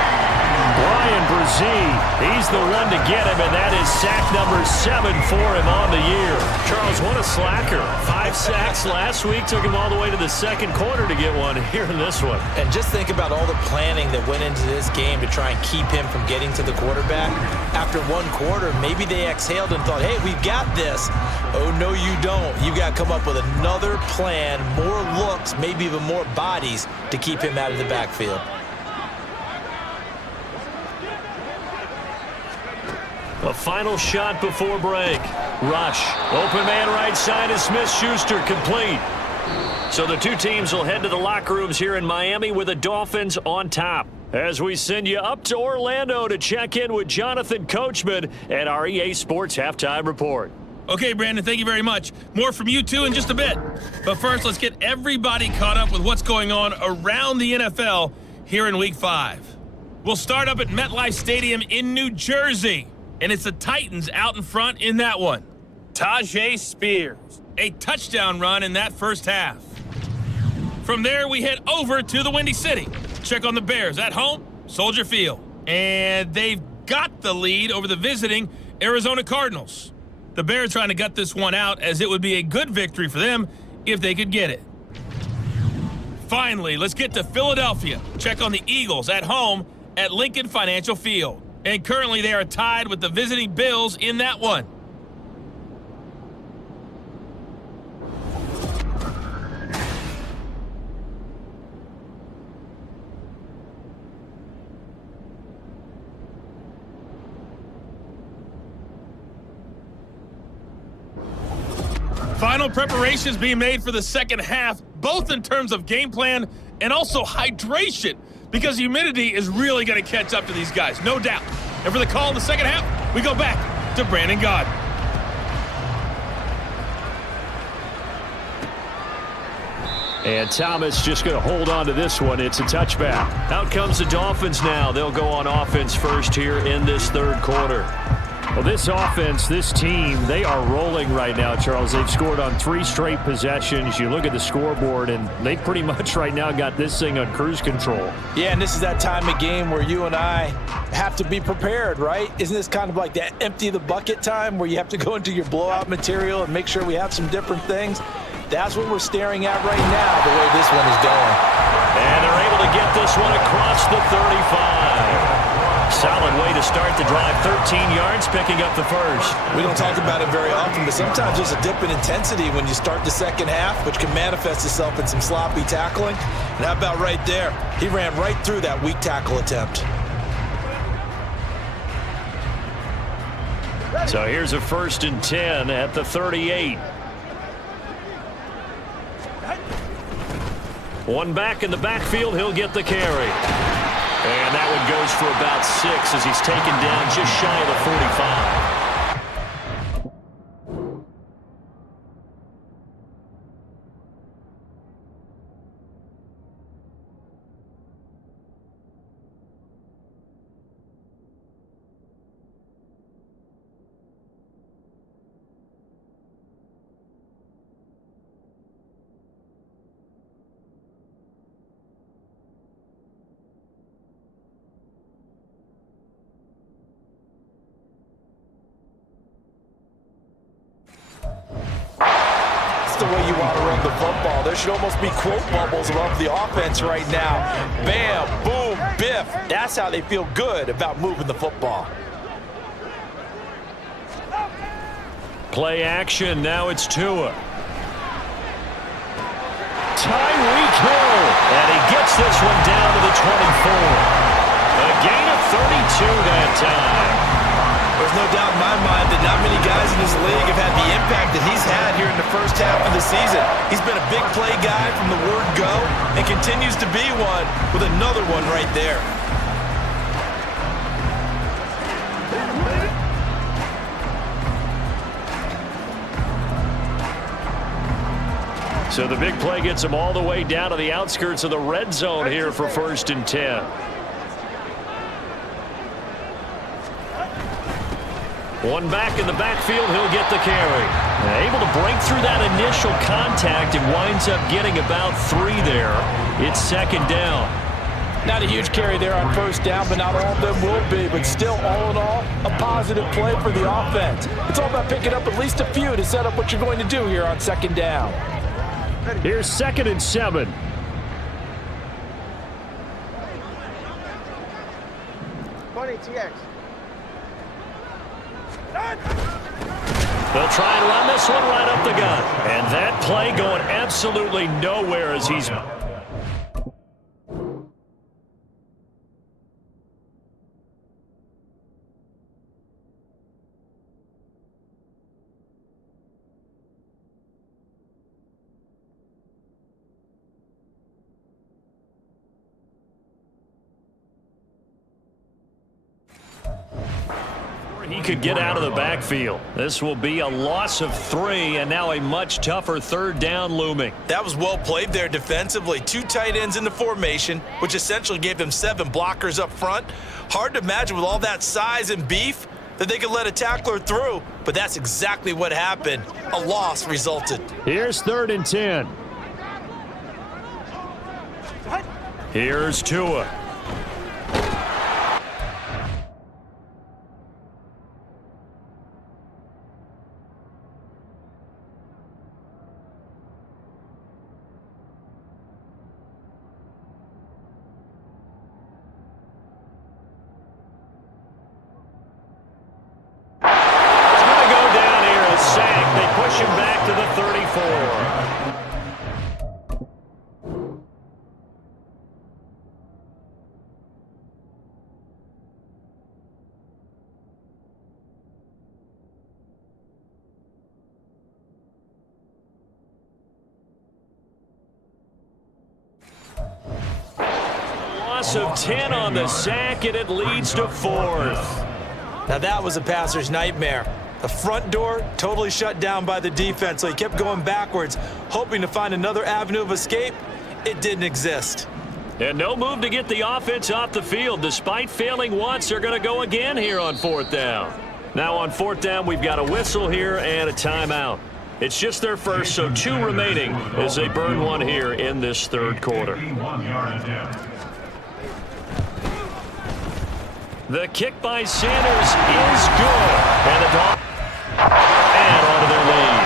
Brian Brzee, he's the one to get him, and that is sack number 7 for him on the year. Charles, what a slacker. 5 sacks last week, took him all the way to the second quarter to get one here in this one. And just think about all the planning that went into this game to try and keep him from getting to the quarterback. After one quarter, maybe they exhaled and thought, hey, we've got this. Oh, no, you don't. You've got to come up with another plan, more looks, maybe even more bodies to keep him out of the backfield. A final shot before break. Rush. Open man right side is Smith-Schuster, complete. So the two teams will head to the locker rooms here in Miami with the Dolphins on top. As we send you up to Orlando to check in with Jonathan Coachman and our EA Sports Halftime Report. Okay, Brandon, thank you very much. More from you two in just a bit. But first, let's get everybody caught up with what's going on around the NFL here in Week 5. We'll start up at MetLife Stadium in New Jersey. And it's the Titans out in front in that one. Tajay Spears, a touchdown run in that first half. From there, we head over to the Windy City. Check on the Bears at home, Soldier Field. And they've got the lead over the visiting Arizona Cardinals. The Bears trying to gut this one out, as it would be a good victory for them if they could get it. Finally, let's get to Philadelphia. Check on the Eagles at home at Lincoln Financial Field. And currently they are tied with the visiting Bills in that one. Final preparations being made for the second half, both in terms of game plan and also hydration, because humidity is really going to catch up to these guys, no doubt. And for the call in the second half, we go back to Brandon Gaudin. And Thomas just going to hold on to this one. It's a touchback. Out comes the Dolphins now. They'll go on offense first here in this third quarter. Well, this offense, this team, they are rolling right now, Charles. They've scored on 3 straight possessions. You look at the scoreboard, and they pretty much right now got this thing on cruise control. Yeah, and this is that time of game where you and I have to be prepared, right? Isn't this kind of like that empty the bucket time where you have to go into your blowout material and make sure we have some different things? That's what we're staring at right now, the way this one is going. And they're able to get this one across the 35. Solid way to start the drive. 13 yards, picking up the first. We don't talk about it very often, but sometimes there's a dip in intensity when you start the second half, which can manifest itself in some sloppy tackling. And how about right there? He ran right through that weak tackle attempt. So here's a 1st and 10 at the 38. One back in the backfield, he'll get the carry. And that one goes for about 6 as he's taken down just shy of the 45. The way you want to run the football. There should almost be quote bubbles above the offense right now. Bam, boom, biff. That's how they feel good about moving the football. Play action. Now it's Tua. Tyreek Hill. And he gets this one down to the 24. A gain of 32 that time. There's no doubt in my mind that not many guys in this league have had the impact that he's had here in the first half of the season. He's been a big play guy from the word go and continues to be one with another one right there. So the big play gets him all the way down to the outskirts of the red zone here for 1st and 10. One back in the backfield, he'll get the carry. Able to break through that initial contact and winds up getting about 3 there. It's 2nd down. Not a huge carry there on 1st down, but not all of them will be. But still, all in all, a positive play for the offense. It's all about picking up at least a few to set up what you're going to do here on 2nd down. Here's 2nd and 7. TX. They'll try and run this one right up the gut. And that play going absolutely nowhere as he's... He could get out of the backfield. This will be a loss of 3, and now a much tougher 3rd down looming. That was well played there defensively. 2 tight ends in the formation, which essentially gave them 7 blockers up front. Hard to imagine with all that size and beef that they could let a tackler through, but that's exactly what happened. A loss resulted. Here's 3rd and 10. Here's Tua. Push him back to the 34. Loss of 10 on the sack, and it leads to 4th. Now that was a passer's nightmare. The front door totally shut down by the defense, so he kept going backwards, hoping to find another avenue of escape. It didn't exist. And no move to get the offense off the field. Despite failing once, they're going to go again here on 4th down. Now on 4th down, we've got a whistle here and a timeout. It's just their first, so 2 remaining as they burn one here in this 3rd quarter. The kick by Sanders is good. And the Dolphins add on to their lead.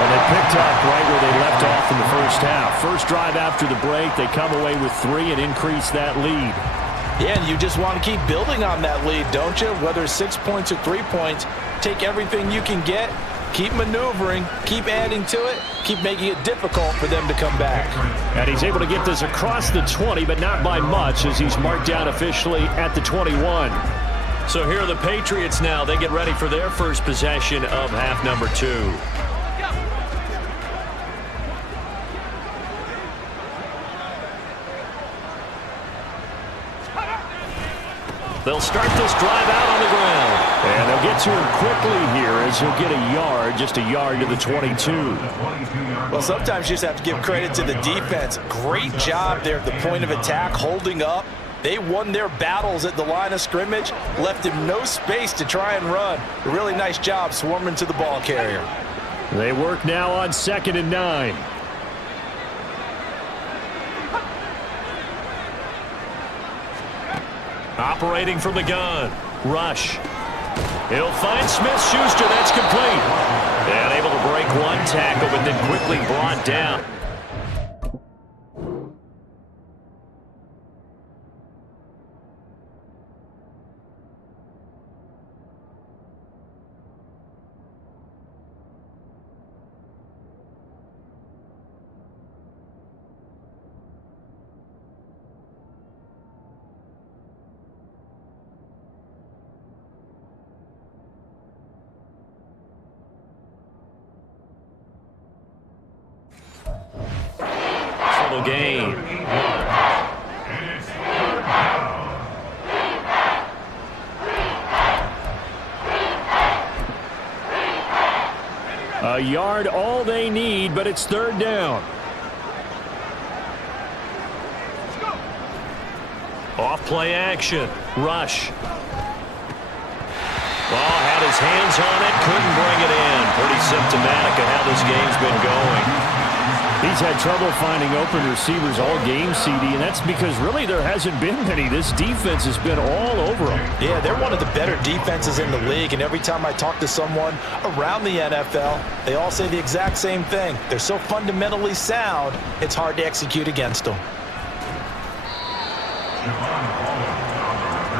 And they picked up right where they left off in the first half. First drive after the break, they come away with 3 and increase that lead. Yeah, and you just want to keep building on that lead, don't you? Whether it's 6 points or 3 points, take everything you can get, keep maneuvering, keep adding to it, keep making it difficult for them to come back. And he's able to get this across the 20, but not by much as he's marked down officially at the 21. So here are the Patriots now. They get ready for their first possession of half number 2. They'll start this drive out on the ground. And they'll get to him quickly here as he'll get a yard, just a yard to the 22. Well, sometimes you just have to give credit to the defense. Great job there at the point of attack, holding up. They won their battles at the line of scrimmage, left him no space to try and run. A really nice job swarming to the ball carrier. They work now on 2nd and 9. Operating from the gun. Rush. He'll find Smith-Schuster. That's complete. And able to break one tackle, but then quickly brought down. Game. A yard all they need, but it's 3rd down. Off play action. Rush. Had his hands on it, couldn't bring it in. Pretty symptomatic of how this game's been going. He's had trouble finding open receivers all game, CD, and that's because really there hasn't been many. This defense has been all over them. Yeah, they're one of the better defenses in the league, and every time I talk to someone around the NFL, they all say the exact same thing. They're so fundamentally sound, it's hard to execute against them.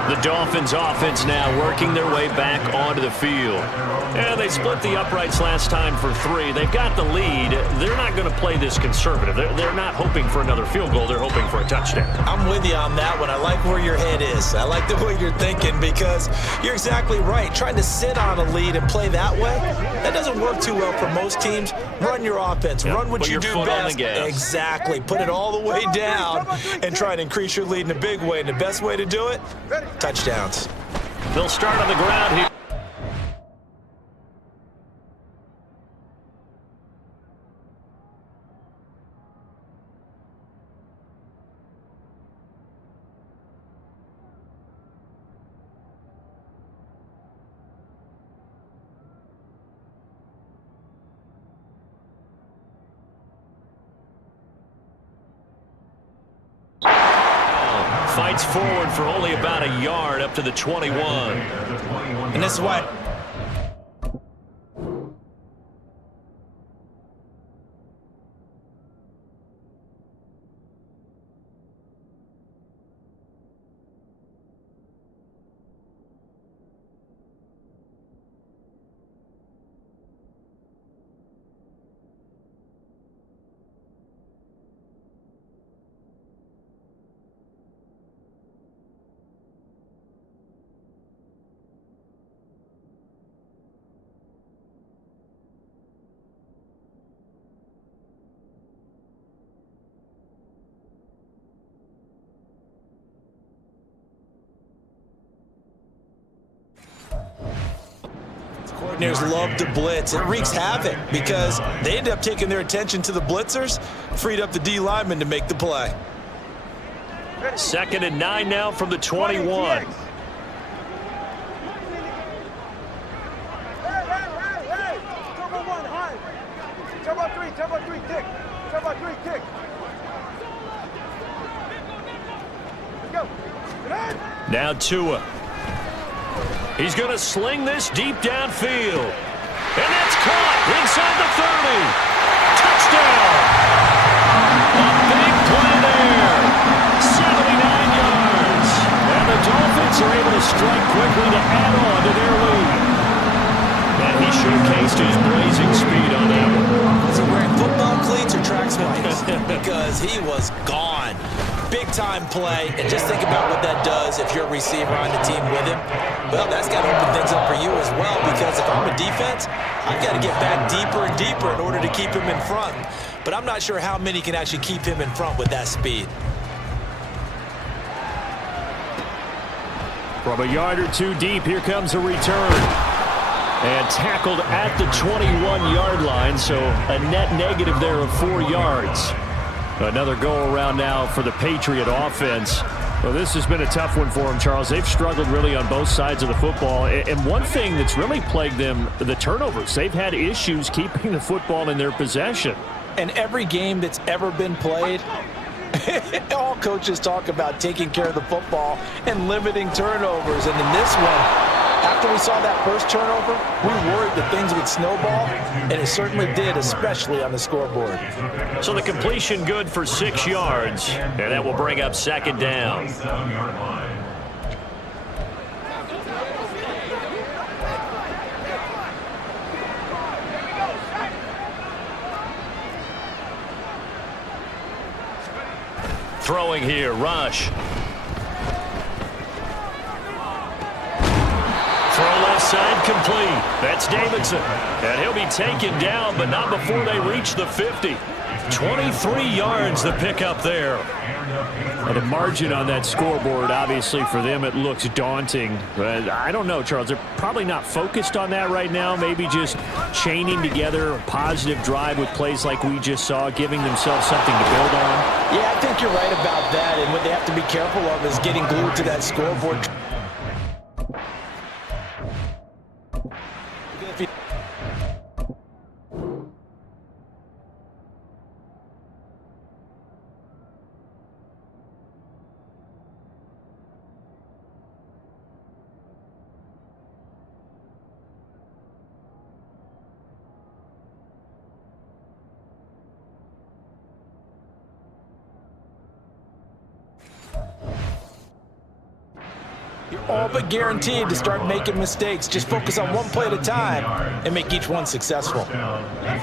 The Dolphins offense now working their way back onto the field. And they split the uprights last time for 3. They've got the lead. They're not going to play this conservative. They're not hoping for another field goal. They're hoping for a touchdown. I'm with you on that one. I like where your head is. I like the way you're thinking because you're exactly right. Trying to sit on a lead and play that way, that doesn't work too well for most teams. Run your offense. Yep. Run what you do best. Exactly. Put it all the way down and try and increase your lead in a big way. And the best way to do it, touchdowns. They'll start on the ground here. Fights forward for only about a yard up to the 21. And this is why. Coordinators love to blitz. It wreaks havoc because they end up taking their attention to the blitzers, freed up the D lineman to make the play. 2nd and 9 now from the 21. Now Tua. He's going to sling this deep downfield. And that's caught inside the 30. Touchdown. A big play there. 79 yards. And the Dolphins are able to strike quickly to add on to their lead. And he showcased his blazing speed on that one. Was he wearing football cleats or track spikes? Because he was gone. Big-time play, and just think about what that does if you're a receiver on the team with him. Well, that's got to open things up for you as well, because if I'm a defense, I've got to get back deeper and deeper in order to keep him in front. But I'm not sure how many can actually keep him in front with that speed. From a yard or two deep, here comes a return. And tackled at the 21-yard line, so a net negative there of 4 yards. Another go-around now for the Patriot offense. Well, this has been a tough one for them, Charles. They've struggled really on both sides of the football. And one thing that's really plagued them, the turnovers. They've had issues keeping the football in their possession. And every game that's ever been played, all coaches talk about taking care of the football and limiting turnovers. And in this one, after we saw that first turnover, we worried that things would snowball, and it certainly did, especially on the scoreboard. So the completion good for 6 yards, and that will bring up second down. Throwing here, Rush. Throw left side complete. That's Davidson. And he'll be taken down, but not before they reach the 50. 23 yards the pickup there. Well, the margin on that scoreboard, obviously for them it looks daunting. But I don't know, Charles. They're probably not focused on that right now. Maybe just chaining together a positive drive with plays like we just saw, giving themselves something to build on. Yeah, I think you're right about that. And what they have to be careful of is getting glued to that scoreboard. You're all but guaranteed to start making mistakes. Just focus on one play at a time and make each one successful.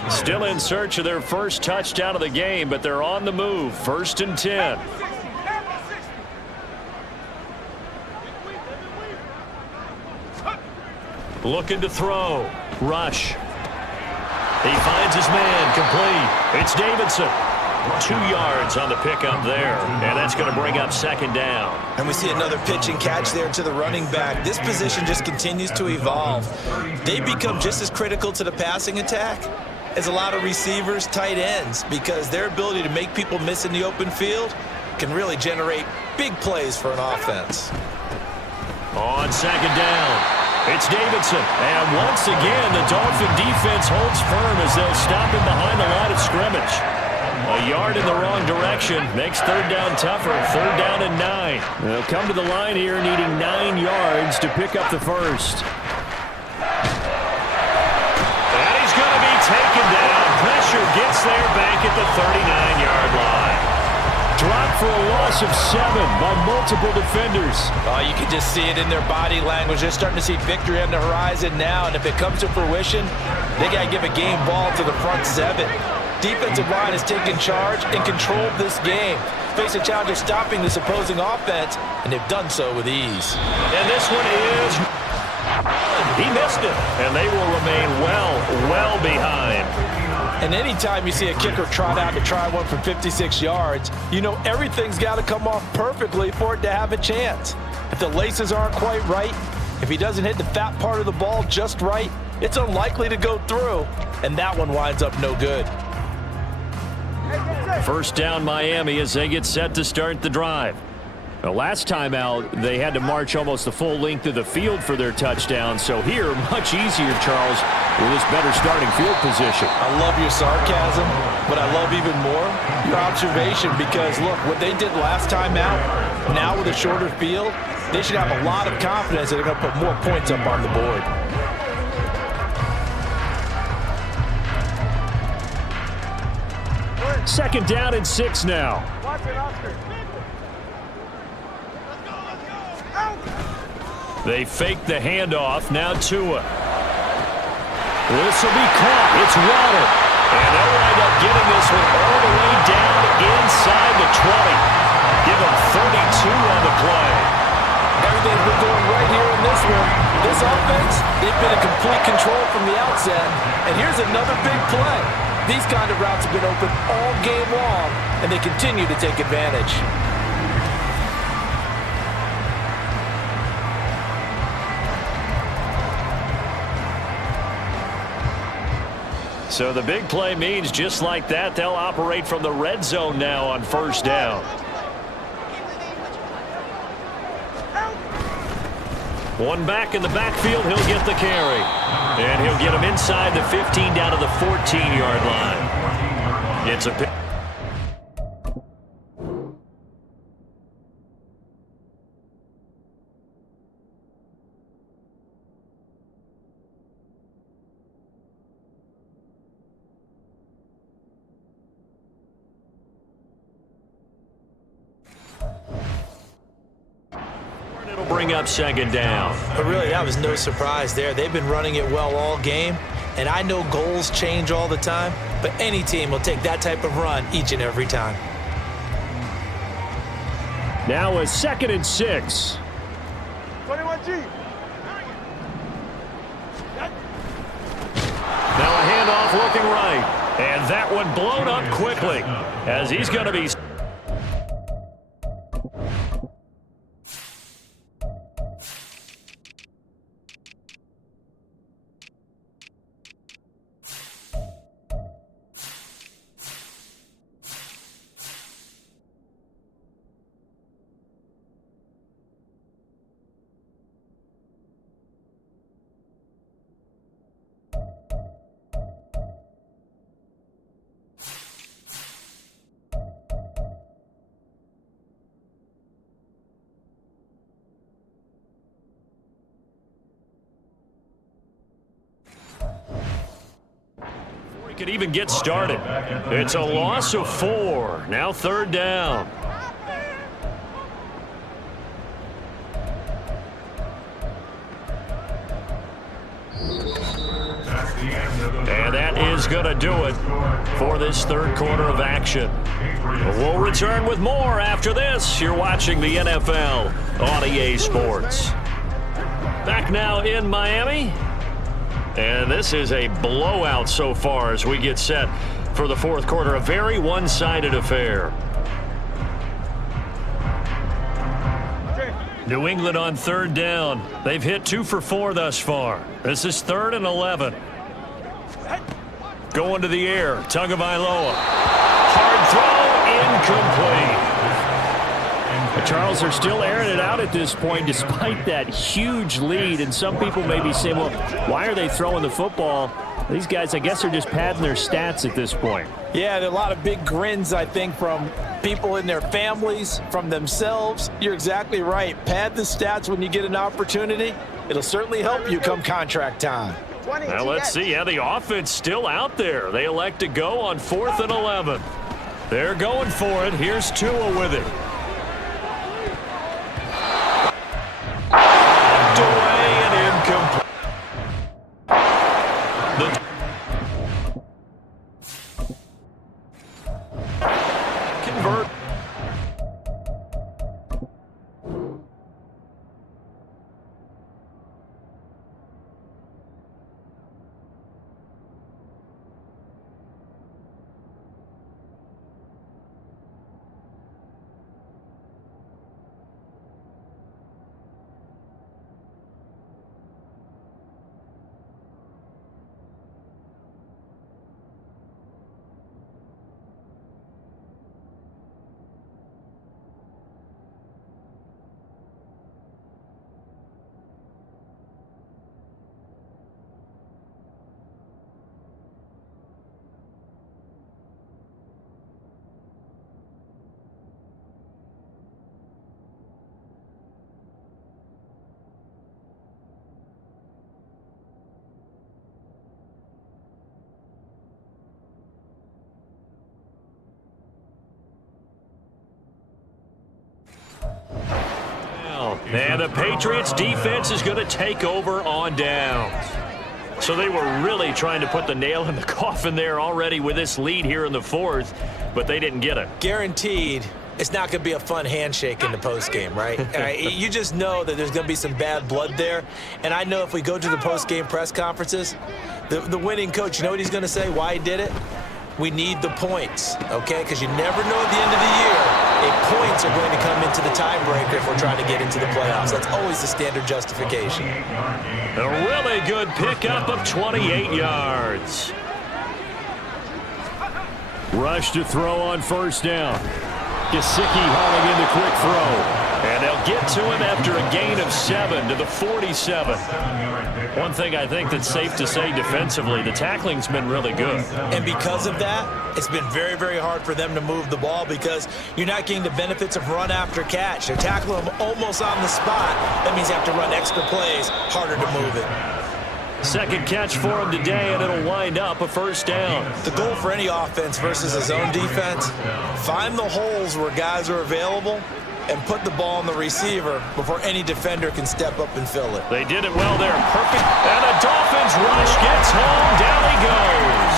Still in search of their first touchdown of the game, but they're on the move. 1st and 10. Looking to throw. Rush. He finds his man. Complete. It's Davidson. 2 yards on the pickup there, and that's going to bring up second down. And we see another pitch and catch there to the running back. This position just continues to evolve. They become just as critical to the passing attack as a lot of receivers, tight ends, because their ability to make people miss in the open field can really generate big plays for an offense. On second down, it's Davidson. And once again, the Dolphin defense holds firm as they'll stop him behind the line of scrimmage. A yard in the wrong direction makes third down tougher. 3rd down and 9. They'll come to the line here needing 9 yards to pick up the first. And he's going to be taken down. Pressure gets there back at the 39-yard line. Dropped for a loss of 7 by multiple defenders. Oh, you can just see it in their body language. They're starting to see victory on the horizon now, and if it comes to fruition, they got to give a game ball to the front 7. Defensive line has taken charge and controlled this game. Face a challenge of stopping this opposing offense, and they've done so with ease. And this one is... He missed it, and they will remain well behind. And anytime you see a kicker trot out to try one from 56 yards, you know everything's got to come off perfectly for it to have a chance. If the laces aren't quite right, if he doesn't hit the fat part of the ball just right, it's unlikely to go through, and that one winds up no good. First down Miami as they get set to start the drive. The last time out, they had to march almost the full length of the field for their touchdown. So here, much easier, Charles, with this better starting field position. I love your sarcasm, but I love even more your observation because, look, what they did last time out, now with a shorter field, they should have a lot of confidence that they're going to put more points up on the board. Second down and 6 now. They fake the handoff. Now Tua. This will be caught. It's Water. And they'll wind up getting this one all the way down inside the 20. Give them 32 on the play. Everything's been going right here in this one. This offense, they've been in complete control from the outset. And here's another big play. These kind of routes have been open all game long, and they continue to take advantage. So the big play means just like that, they'll operate from the red zone now on first down. One back in the backfield, he'll get the carry. And he'll get him inside the 15 down to the 14-yard line. It's a pick. Bring up second down. But really, that was no surprise there. They've been running it well all game, and I know goals change all the time, but any team will take that type of run each and every time. Now a 2nd and 6. 21G. Now a handoff looking right. And that one blown up quickly as he's going to be... Could even get started. It's a loss of 4. Now 3rd down. And that is going to do it for this 3rd quarter of action. We'll return with more after this. You're watching the NFL on EA Sports. Back now in Miami. And this is a blowout so far as we get set for the 4th quarter. A very one-sided affair. New England on 3rd down. They've hit 2 for 4 thus far. This is 3rd and 11. Going to the air. Tagovailoa. Hard throw. Incomplete. Charles, are still airing it out at this point despite that huge lead. And some people may be saying, well, why are they throwing the football? These guys, I guess, are just padding their stats at this point. Yeah, there are a lot of big grins, I think, from people in their families, from themselves. You're exactly right. Pad the stats when you get an opportunity. It'll certainly help you come contract time. Now let's see how the offense still out there. They elect to go on 4th and 11. They're going for it. Here's Tua with it. Away and incomplete. Convert. And the Patriots defense is going to take over on downs. So they were really trying to put the nail in the coffin there already with this lead here in the 4th, but they didn't get it. Guaranteed, it's not going to be a fun handshake in the postgame, right? You just know that there's going to be some bad blood there. And I know if we go to the postgame press conferences, the winning coach, you know what he's going to say, why he did it? We need the points, okay? Because you never know at the end of the year if points are going to come into the tiebreaker if we're trying to get into the playoffs. That's always the standard justification. A really good pickup of 28 yards. Rush to throw on first down. Gesicki hauling in the quick throw. And they'll get to him after a gain of 7 to the 47. One thing I think that's safe to say defensively, the tackling's been really good. And because of that, it's been very, very hard for them to move the ball because you're not getting the benefits of run after catch. They're tackling them almost on the spot. That means you have to run extra plays, harder to move it. Second catch for him today, and it'll wind up a first down. The goal for any offense versus his own defense, find the holes where guys are available and put the ball on the receiver before any defender can step up and fill it. They did it well there. Perfect. And the Dolphins rush gets home. Down he goes.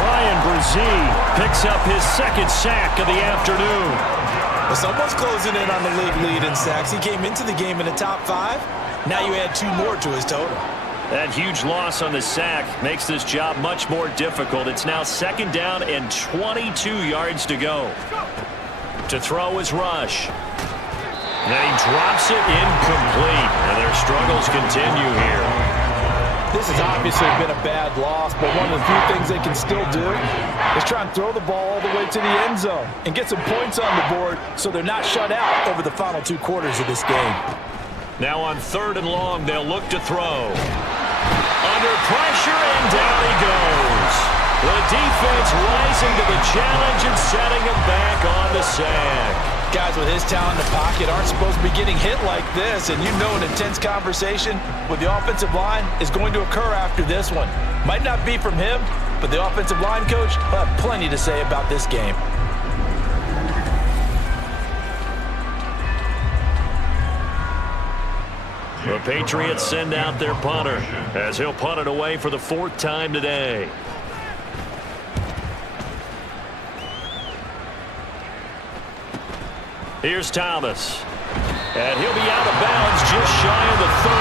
Brian Brzee picks up his second sack of the afternoon. Well, someone's closing in on the league lead in sacks. He came into the game in the top 5. Now you add 2 more to his total. That huge loss on the sack makes this job much more difficult. It's now second down and 22 yards to go. To throw is Rush. Then he drops it incomplete. And their struggles continue here. This has obviously been a bad loss, but one of the few things they can still do is try and throw the ball all the way to the end zone and get some points on the board so they're not shut out over the final 2 quarters of this game. Now on 3rd and long, they'll look to throw. Under pressure, and down he goes. The defense rising to the challenge and setting him back on the sack. Guys with his talent in the pocket aren't supposed to be getting hit like this, and you know an intense conversation with the offensive line is going to occur after this one. Might not be from him, but the offensive line coach will have plenty to say about this game. The Patriots send out their punter as he'll punt it away for the 4th time today. Here's Thomas. And he'll be out of bounds just shy of the 30.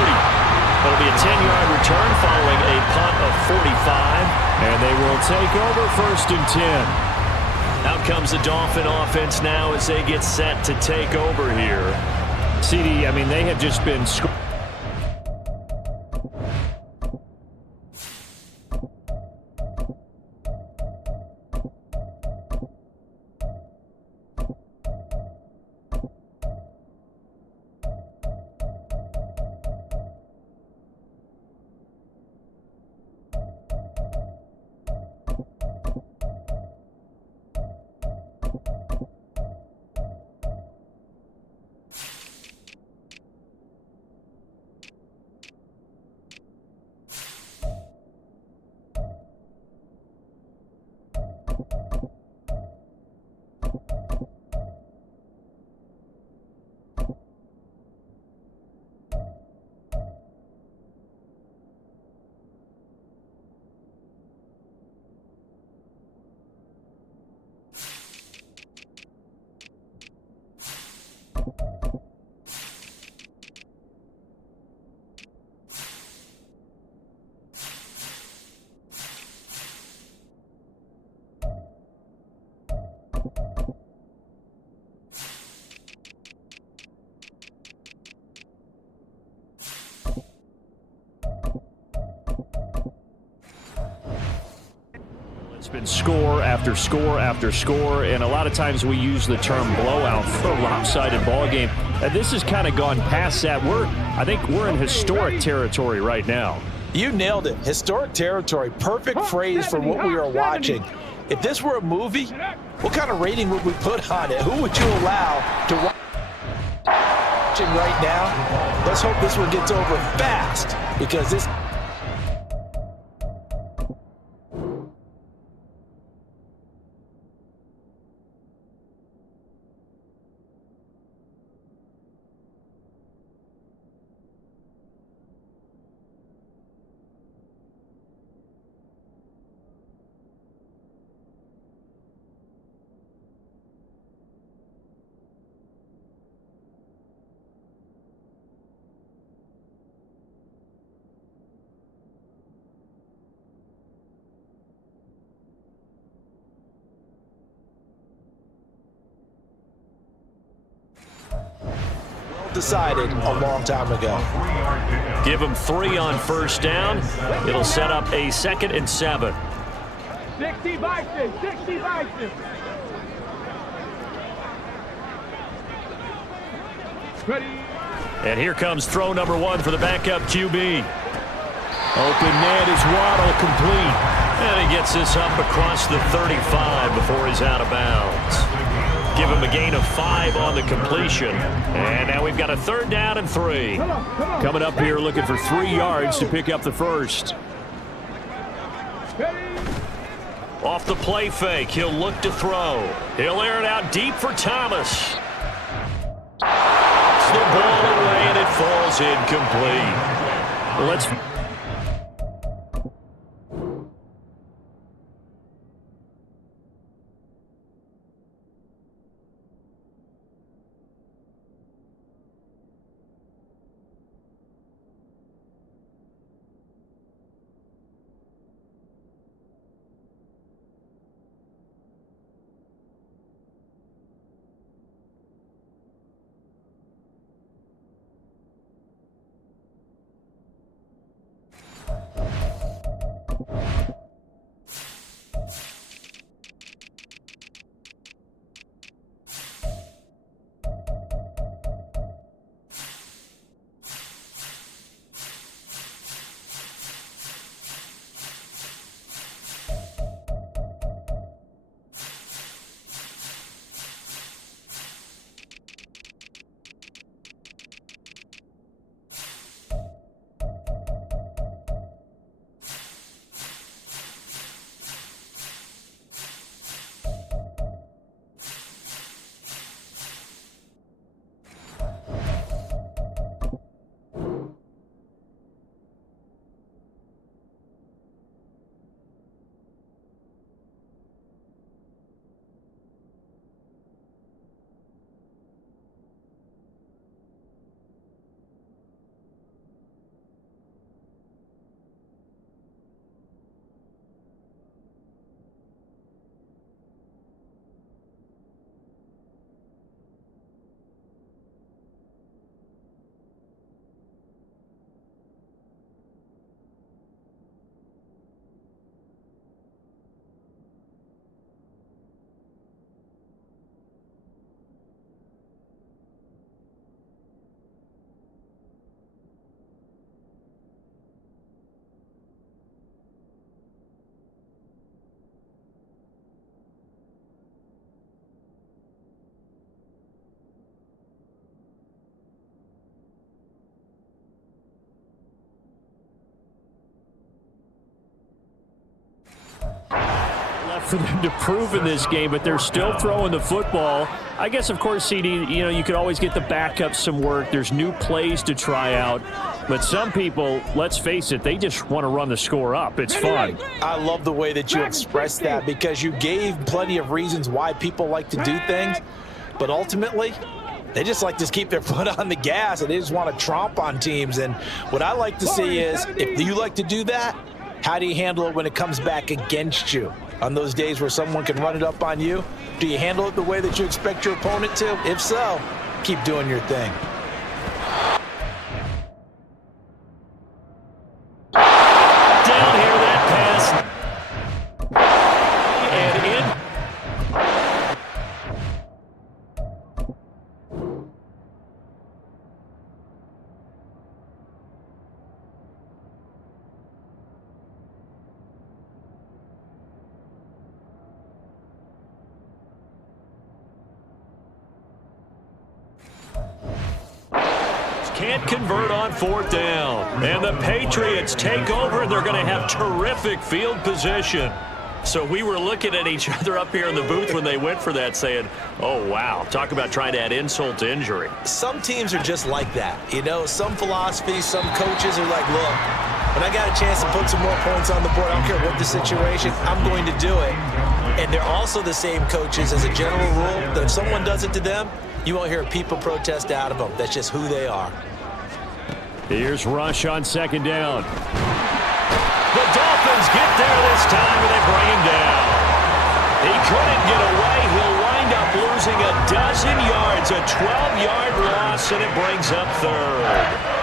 It'll be a 10-yard return following a punt of 45. And they will take over 1st and 10. Out comes the Dolphin offense now as they get set to take over here. CD, I mean, they have just been It's been score after score after score, and a lot of times we use the term blowout for a lopsided ball game. And this has kind of gone past that. I think we're in historic territory right now. You nailed it. Historic territory. Perfect phrase for what we are watching. If this were a movie, what kind of rating would we put on it? Who would you allow to watch right now? Let's hope this one gets over fast, because this... decided a long time ago. Give them 3 on first down. It'll set up a 2nd and 7. 60 Vikings, 60 Vikings. Ready. And here comes throw number 1 for the backup QB. Open net is Waddle, complete. And he gets this up across the 35 before he's out of bounds. Give him a gain of 5 on the completion. And now we've got a 3rd down and 3. Coming up here looking for 3 yards to pick up the first. Off the play fake, he'll look to throw. He'll air it out deep for Thomas. It's the ball away and it falls incomplete. Well, let's... For them to prove in this game, but they're still throwing the football. I guess, of course, CD, you could always get the backups some work. There's new plays to try out. But some people, let's face it, they just want to run the score up. It's fun. I love the way that you expressed that because you gave plenty of reasons why people like to do things. But ultimately, they just like to keep their foot on the gas and they just want to tromp on teams. And what I like to see is if you like to do that, how do you handle it when it comes back against you? On those days where someone can run it up on you, do you handle it the way that you expect your opponent to? If so, keep doing your thing. Down here, that pass. And in. Can't convert on 4th down. And the Patriots take over. They're going to have terrific field position. So we were looking at each other up here in the booth when they went for that saying, oh, wow, talk about trying to add insult to injury. Some teams are just like that. Some philosophies, some coaches are like, look, when I got a chance to put some more points on the board, I don't care what the situation, I'm going to do it. And they're also the same coaches as a general rule that if someone does it to them, you won't hear people protest out of them. That's just who they are. Here's Rush on 2nd down. The Dolphins get there this time, and they bring him down. He couldn't get away. He'll wind up losing a dozen yards, a 12-yard loss, and it brings up 3rd.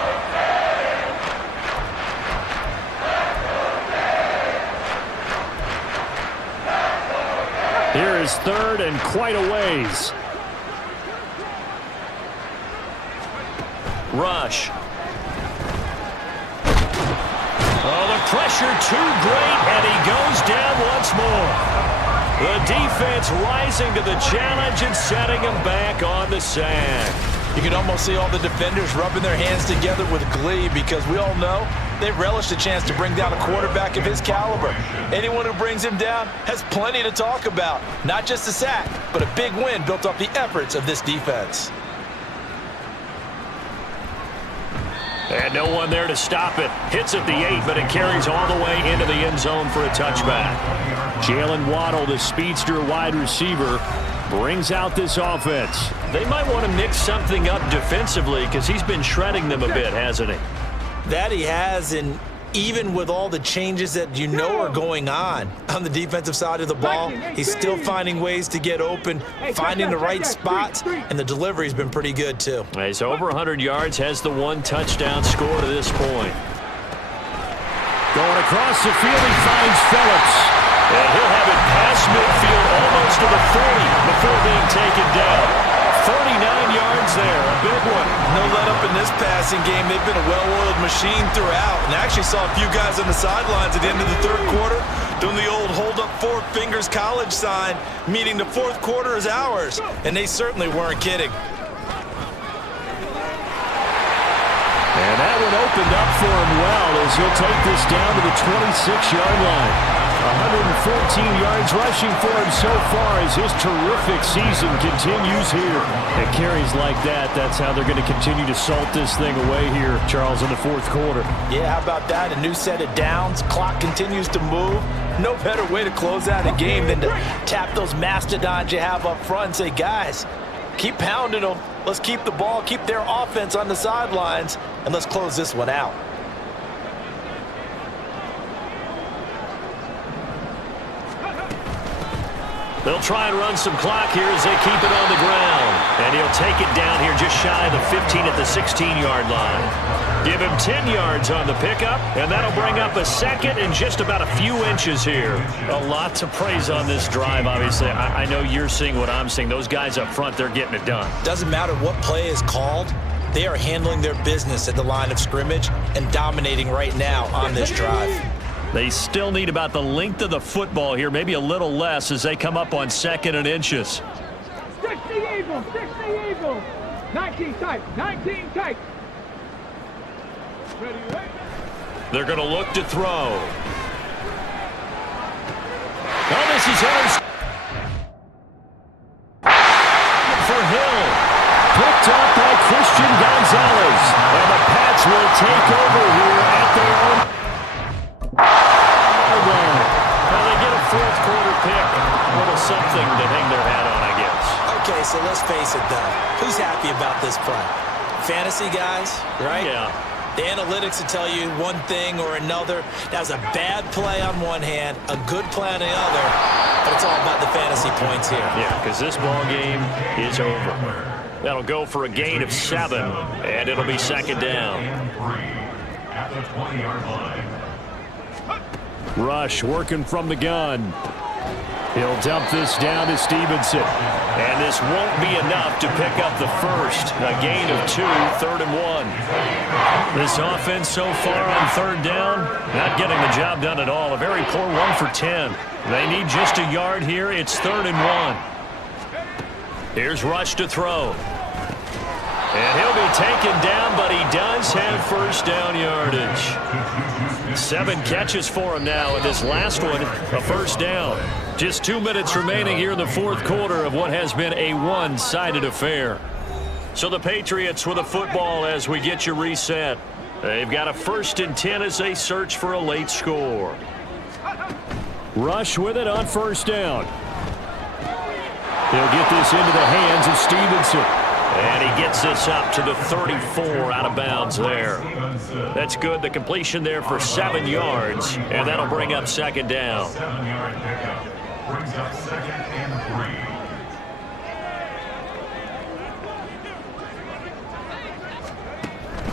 is third and quite a ways. Rush. Oh, the pressure too great, and he goes down once more. The defense rising to the challenge and setting him back on the sack. You can almost see all the defenders rubbing their hands together with glee because we all know they relish the chance to bring down a quarterback of his caliber. Anyone who brings him down has plenty to talk about. Not just a sack, but a big win built off the efforts of this defense. And no one there to stop it. Hits at the 8, but it carries all the way into the end zone for a touchback. Jalen Waddle, the speedster wide receiver, brings out this offense. They might want to mix something up defensively because he's been shredding them a bit, hasn't he? That he has, and even with all the changes that you know are going on the defensive side of the ball, he's still finding ways to get open, finding the right spots, and the delivery's been pretty good too. He's over 100 yards, has the 1 touchdown score to this point. Going across the field, he finds Phillips. And he'll have it past midfield almost to the 40 before being taken down. 39 yards there, a big one. No let up in this passing game. They've been a well-oiled machine throughout. And I actually saw a few guys on the sidelines at the end of the third quarter doing the old hold up 4 fingers college sign, meaning the fourth quarter is ours. And they certainly weren't kidding. And that one opened up for him well as he'll take this down to the 26-yard line. 114 yards rushing for him so far as his terrific season continues here. And carries like that, that's how they're going to continue to salt this thing away here, Charles, in the fourth quarter. Yeah, how about that? A new set of downs. Clock continues to move. No better way to close out a game than to tap those mastodons you have up front and say, guys, keep pounding them. Let's keep the ball, keep their offense on the sidelines, and let's close this one out. They'll try and run some clock here as they keep it on the ground. And he'll take it down here just shy of the 15 at the 16-yard line. Give him 10 yards on the pickup, and that'll bring up a second and just about a few inches here. A lot to praise on this drive, obviously. I know you're seeing what I'm seeing. Those guys up front, they're getting it done. Doesn't matter what play is called. They are handling their business at the line of scrimmage and dominating right now on this drive. They still need about the length of the football here, maybe a little less as they come up on 2nd and inches. 60 Eagles, 60 Eagles. 19 tight, 19 tight. Ready, right? They're going to look to throw. Oh, this is for Hill. Picked up by Christian Gonzalez. And the Pats will take over here at their own. Well, they get a fourth quarter pick. A little something to hang their hat on, I guess. Okay, so let's face it, though. Who's happy about this play? Fantasy guys, right? Yeah. The analytics will tell you one thing or another. That was a bad play on one hand, a good play on the other, but it's all about the fantasy points here. Yeah, because this ball game is over. That'll go for a gain of 7, and it'll be 2nd down. At the 20-yard line. Rush working from the gun. He'll dump this down to Stevenson. And this won't be enough to pick up the first. A gain of 2, 3rd and 1. This offense so far on 3rd down, not getting the job done at all. A very poor 1 for 10. They need just a yard here. It's 3rd and 1. Here's Rush to throw. And he'll be taken down, but he does have first down yardage. 7 catches for him now, and this last one, a first down. Just 2 minutes remaining here in the fourth quarter of what has been a one-sided affair. So the Patriots with a football as we get you reset. They've got a 1st and 10 as they search for a late score. Rush with it on 1st down. He'll get this into the hands of Stevenson. And he gets this up to the 34 out of bounds there. That's good. The completion there for 7 yards, and that'll bring up 2nd down. 7-yard pickup brings up 2nd and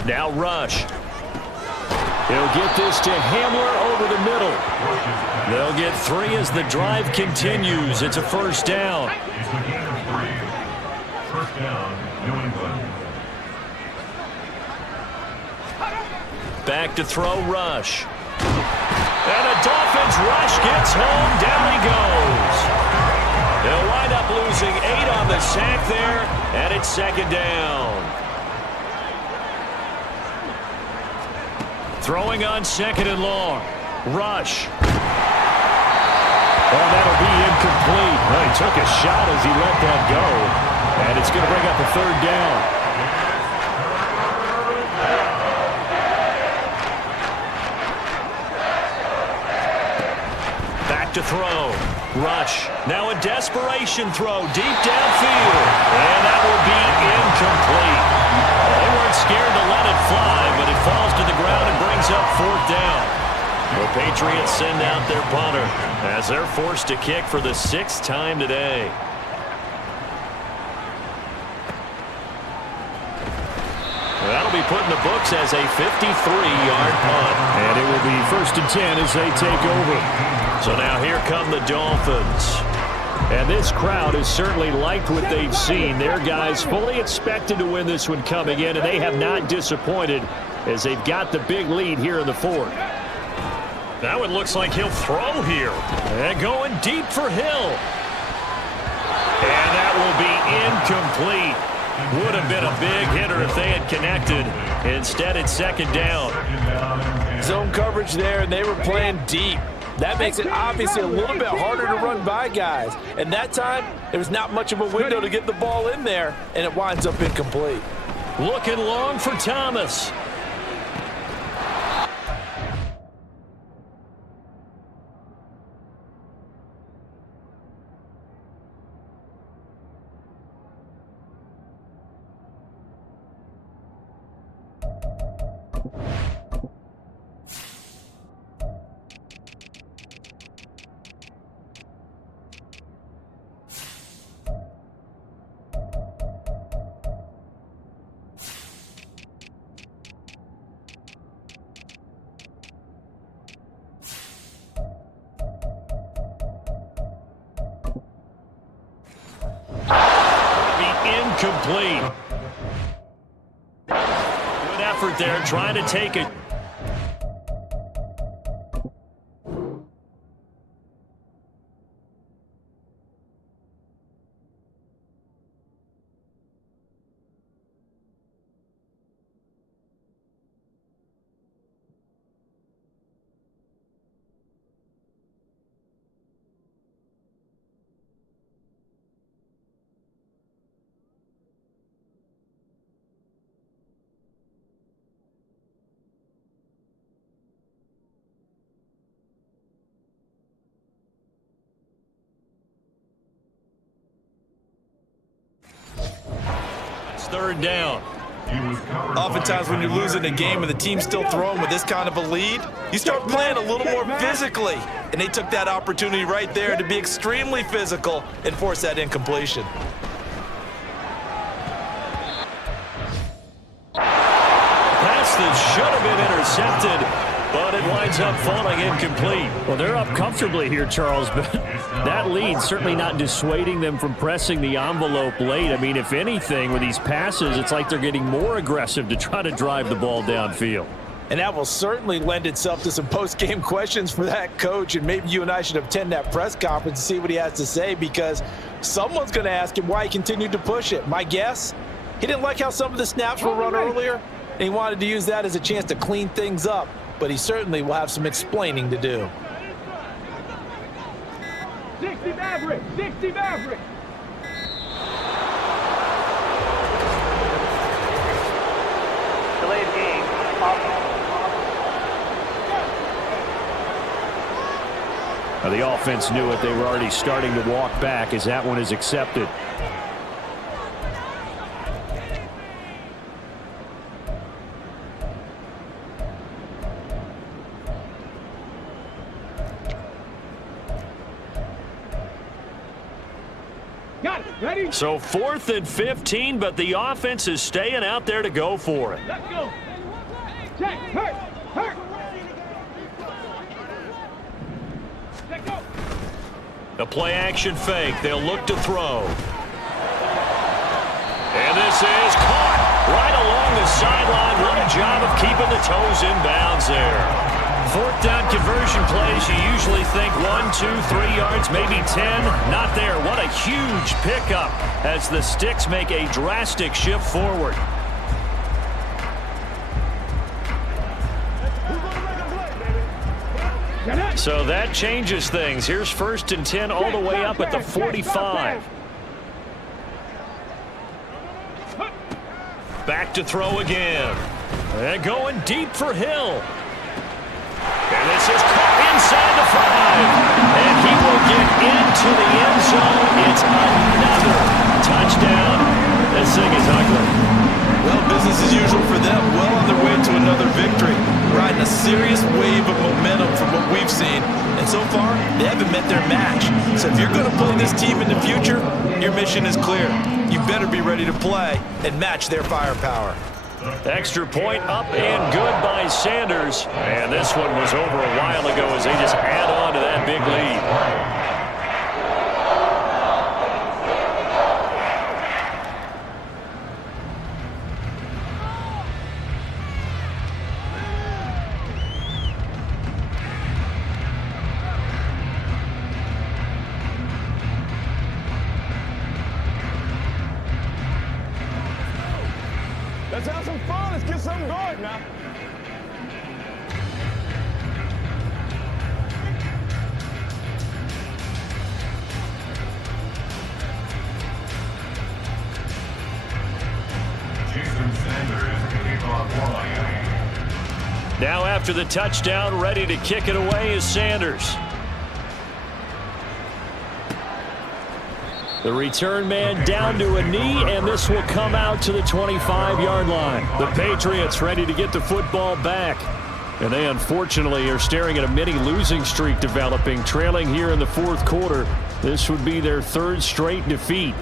3. Now Rush. He'll get this to Hamler over the middle. They'll get 3 as the drive continues. It's a first down. He's the gain of 3. First down, New England. Back to throw, Rush. And a Dolphins rush gets home. Down he goes. They'll wind up losing 8 on the sack there, and it's second down. Throwing on second and long. Rush. Oh, that'll be incomplete. Well, he took a shot as he let that go. And it's going to bring up a third down. Back to throw. Rush. Now a desperation throw deep downfield. And that will be incomplete. They weren't scared to let it fly, but it falls to the ground and brings up fourth down. The Patriots send out their punter as they're forced to kick for the 6th time today. That'll be put in the books as a 53-yard punt. And it will be 1st and 10 as they take over. So now here come the Dolphins. And this crowd has certainly liked what they've seen. Their guys fully expected to win this one coming in, and they have not disappointed as they've got the big lead here in the 4th. That one looks like he'll throw here. And going deep for Hill. And that will be incomplete. Would have been a big hitter if they had connected. Instead, it's second down. Zone coverage there, and they were playing deep. That makes it obviously a little bit harder to run by guys. And that time, there was not much of a window to get the ball in there, and it winds up incomplete. Looking long for Thomas. Complete. Good effort there, trying to take it. Third down. Oftentimes when you're losing a game and the team's still throwing with this kind of a lead, you start playing a little more physically. And they took that opportunity right there to be extremely physical and force that incompletion. Pass that should have been intercepted, but it winds up falling incomplete. Well, they're up comfortably here, Charles, but that lead certainly not dissuading them from pressing the envelope late. I mean, if anything, with these passes, it's like they're getting more aggressive to try to drive the ball downfield. And that will certainly lend itself to some post-game questions for that coach, and maybe you and I should attend that press conference and see what he has to say, because someone's going to ask him why he continued to push it. My guess, he didn't like how some of the snaps were run earlier, and he wanted to use that as a chance to clean things up, but he certainly will have some explaining to do. 60 Maverick! 60 Maverick! Delayed game. Now, the offense knew it. They were already starting to walk back as that one is accepted. Got it. Ready? So 4th and 15, but the offense is staying out there to go for it. Let's go. Check. Hurt. Hurt. A play-action fake. They'll look to throw. And this is caught right along the sideline. What a job of keeping the toes in bounds there. Fourth down conversion plays, you usually think 1, 2, 3 yards, maybe 10. Not there. What a huge pickup as the Sticks make a drastic shift forward. So that changes things. Here's 1st and 10 all the way up at the 45. Back to throw again. And going deep for Hill. And this is caught inside the 5. And he will get into the end zone. It's another touchdown. This thing is ugly. Well, business as usual for them. Well on their way to another victory. Riding a serious wave of momentum from what we've seen. And so far, they haven't met their match. So if you're going to play this team in the future, your mission is clear. You better be ready to play and match their firepower. Extra point up and good by Sanders. And this one was over a while ago as they just add on to that big lead. Let's have some fun. Let's get something going now. Now after the touchdown, ready to kick it away is Sanders. The return man down to a knee, and this will come out to the 25-yard line. The Patriots ready to get the football back. And they unfortunately are staring at a mini losing streak developing, trailing here in the 4th quarter. This would be their 3rd straight defeat.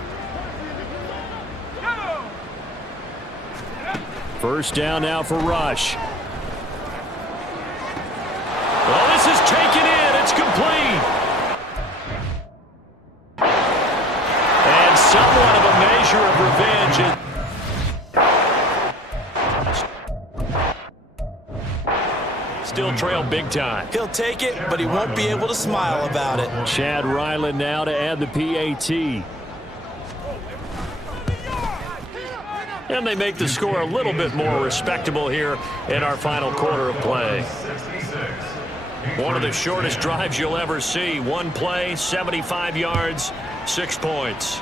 First down now for Rush. Well, this is taken in. It's complete. Somewhat of a measure of revenge. Still trail big time. He'll take it, but he won't be able to smile about it. Chad Ryland now to add the PAT. And they make the score a little bit more respectable here in our final quarter of play. One of the shortest drives you'll ever see. One play, 75 yards, 6 points.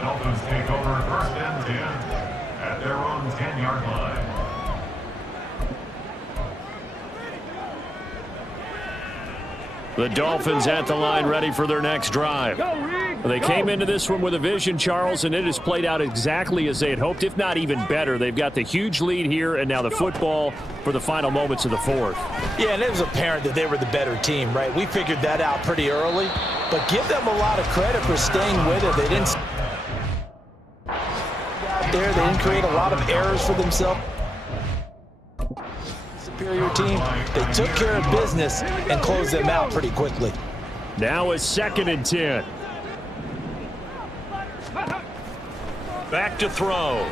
Dolphins take over 1st and 10 at their own 10-yard line. The Dolphins at the line ready for their next drive. They came into this one with a vision, Charles, and it has played out exactly as they had hoped, if not even better. They've got the huge lead here, and now the football for the final moments of the 4th. Yeah, and it was apparent that they were the better team, right? We figured that out pretty early, but give them a lot of credit for staying with it. They didn't they didn't create a lot of errors for themselves. Superior team, they took care of business and closed them out pretty quickly. Now it's 2nd and 10. Back to throw.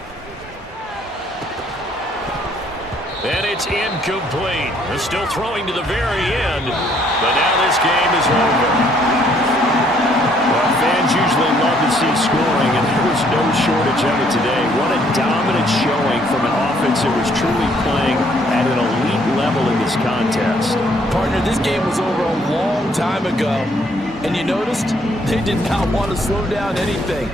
And it's incomplete. They're still throwing to the very end, but now this game is over. Well, fans usually love to see scoring, and there was no shortage of it today. What a dominant showing from an offense that was truly playing at an elite level in this contest. Partner, this game was over a long time ago, and you noticed they did not want to slow down anything.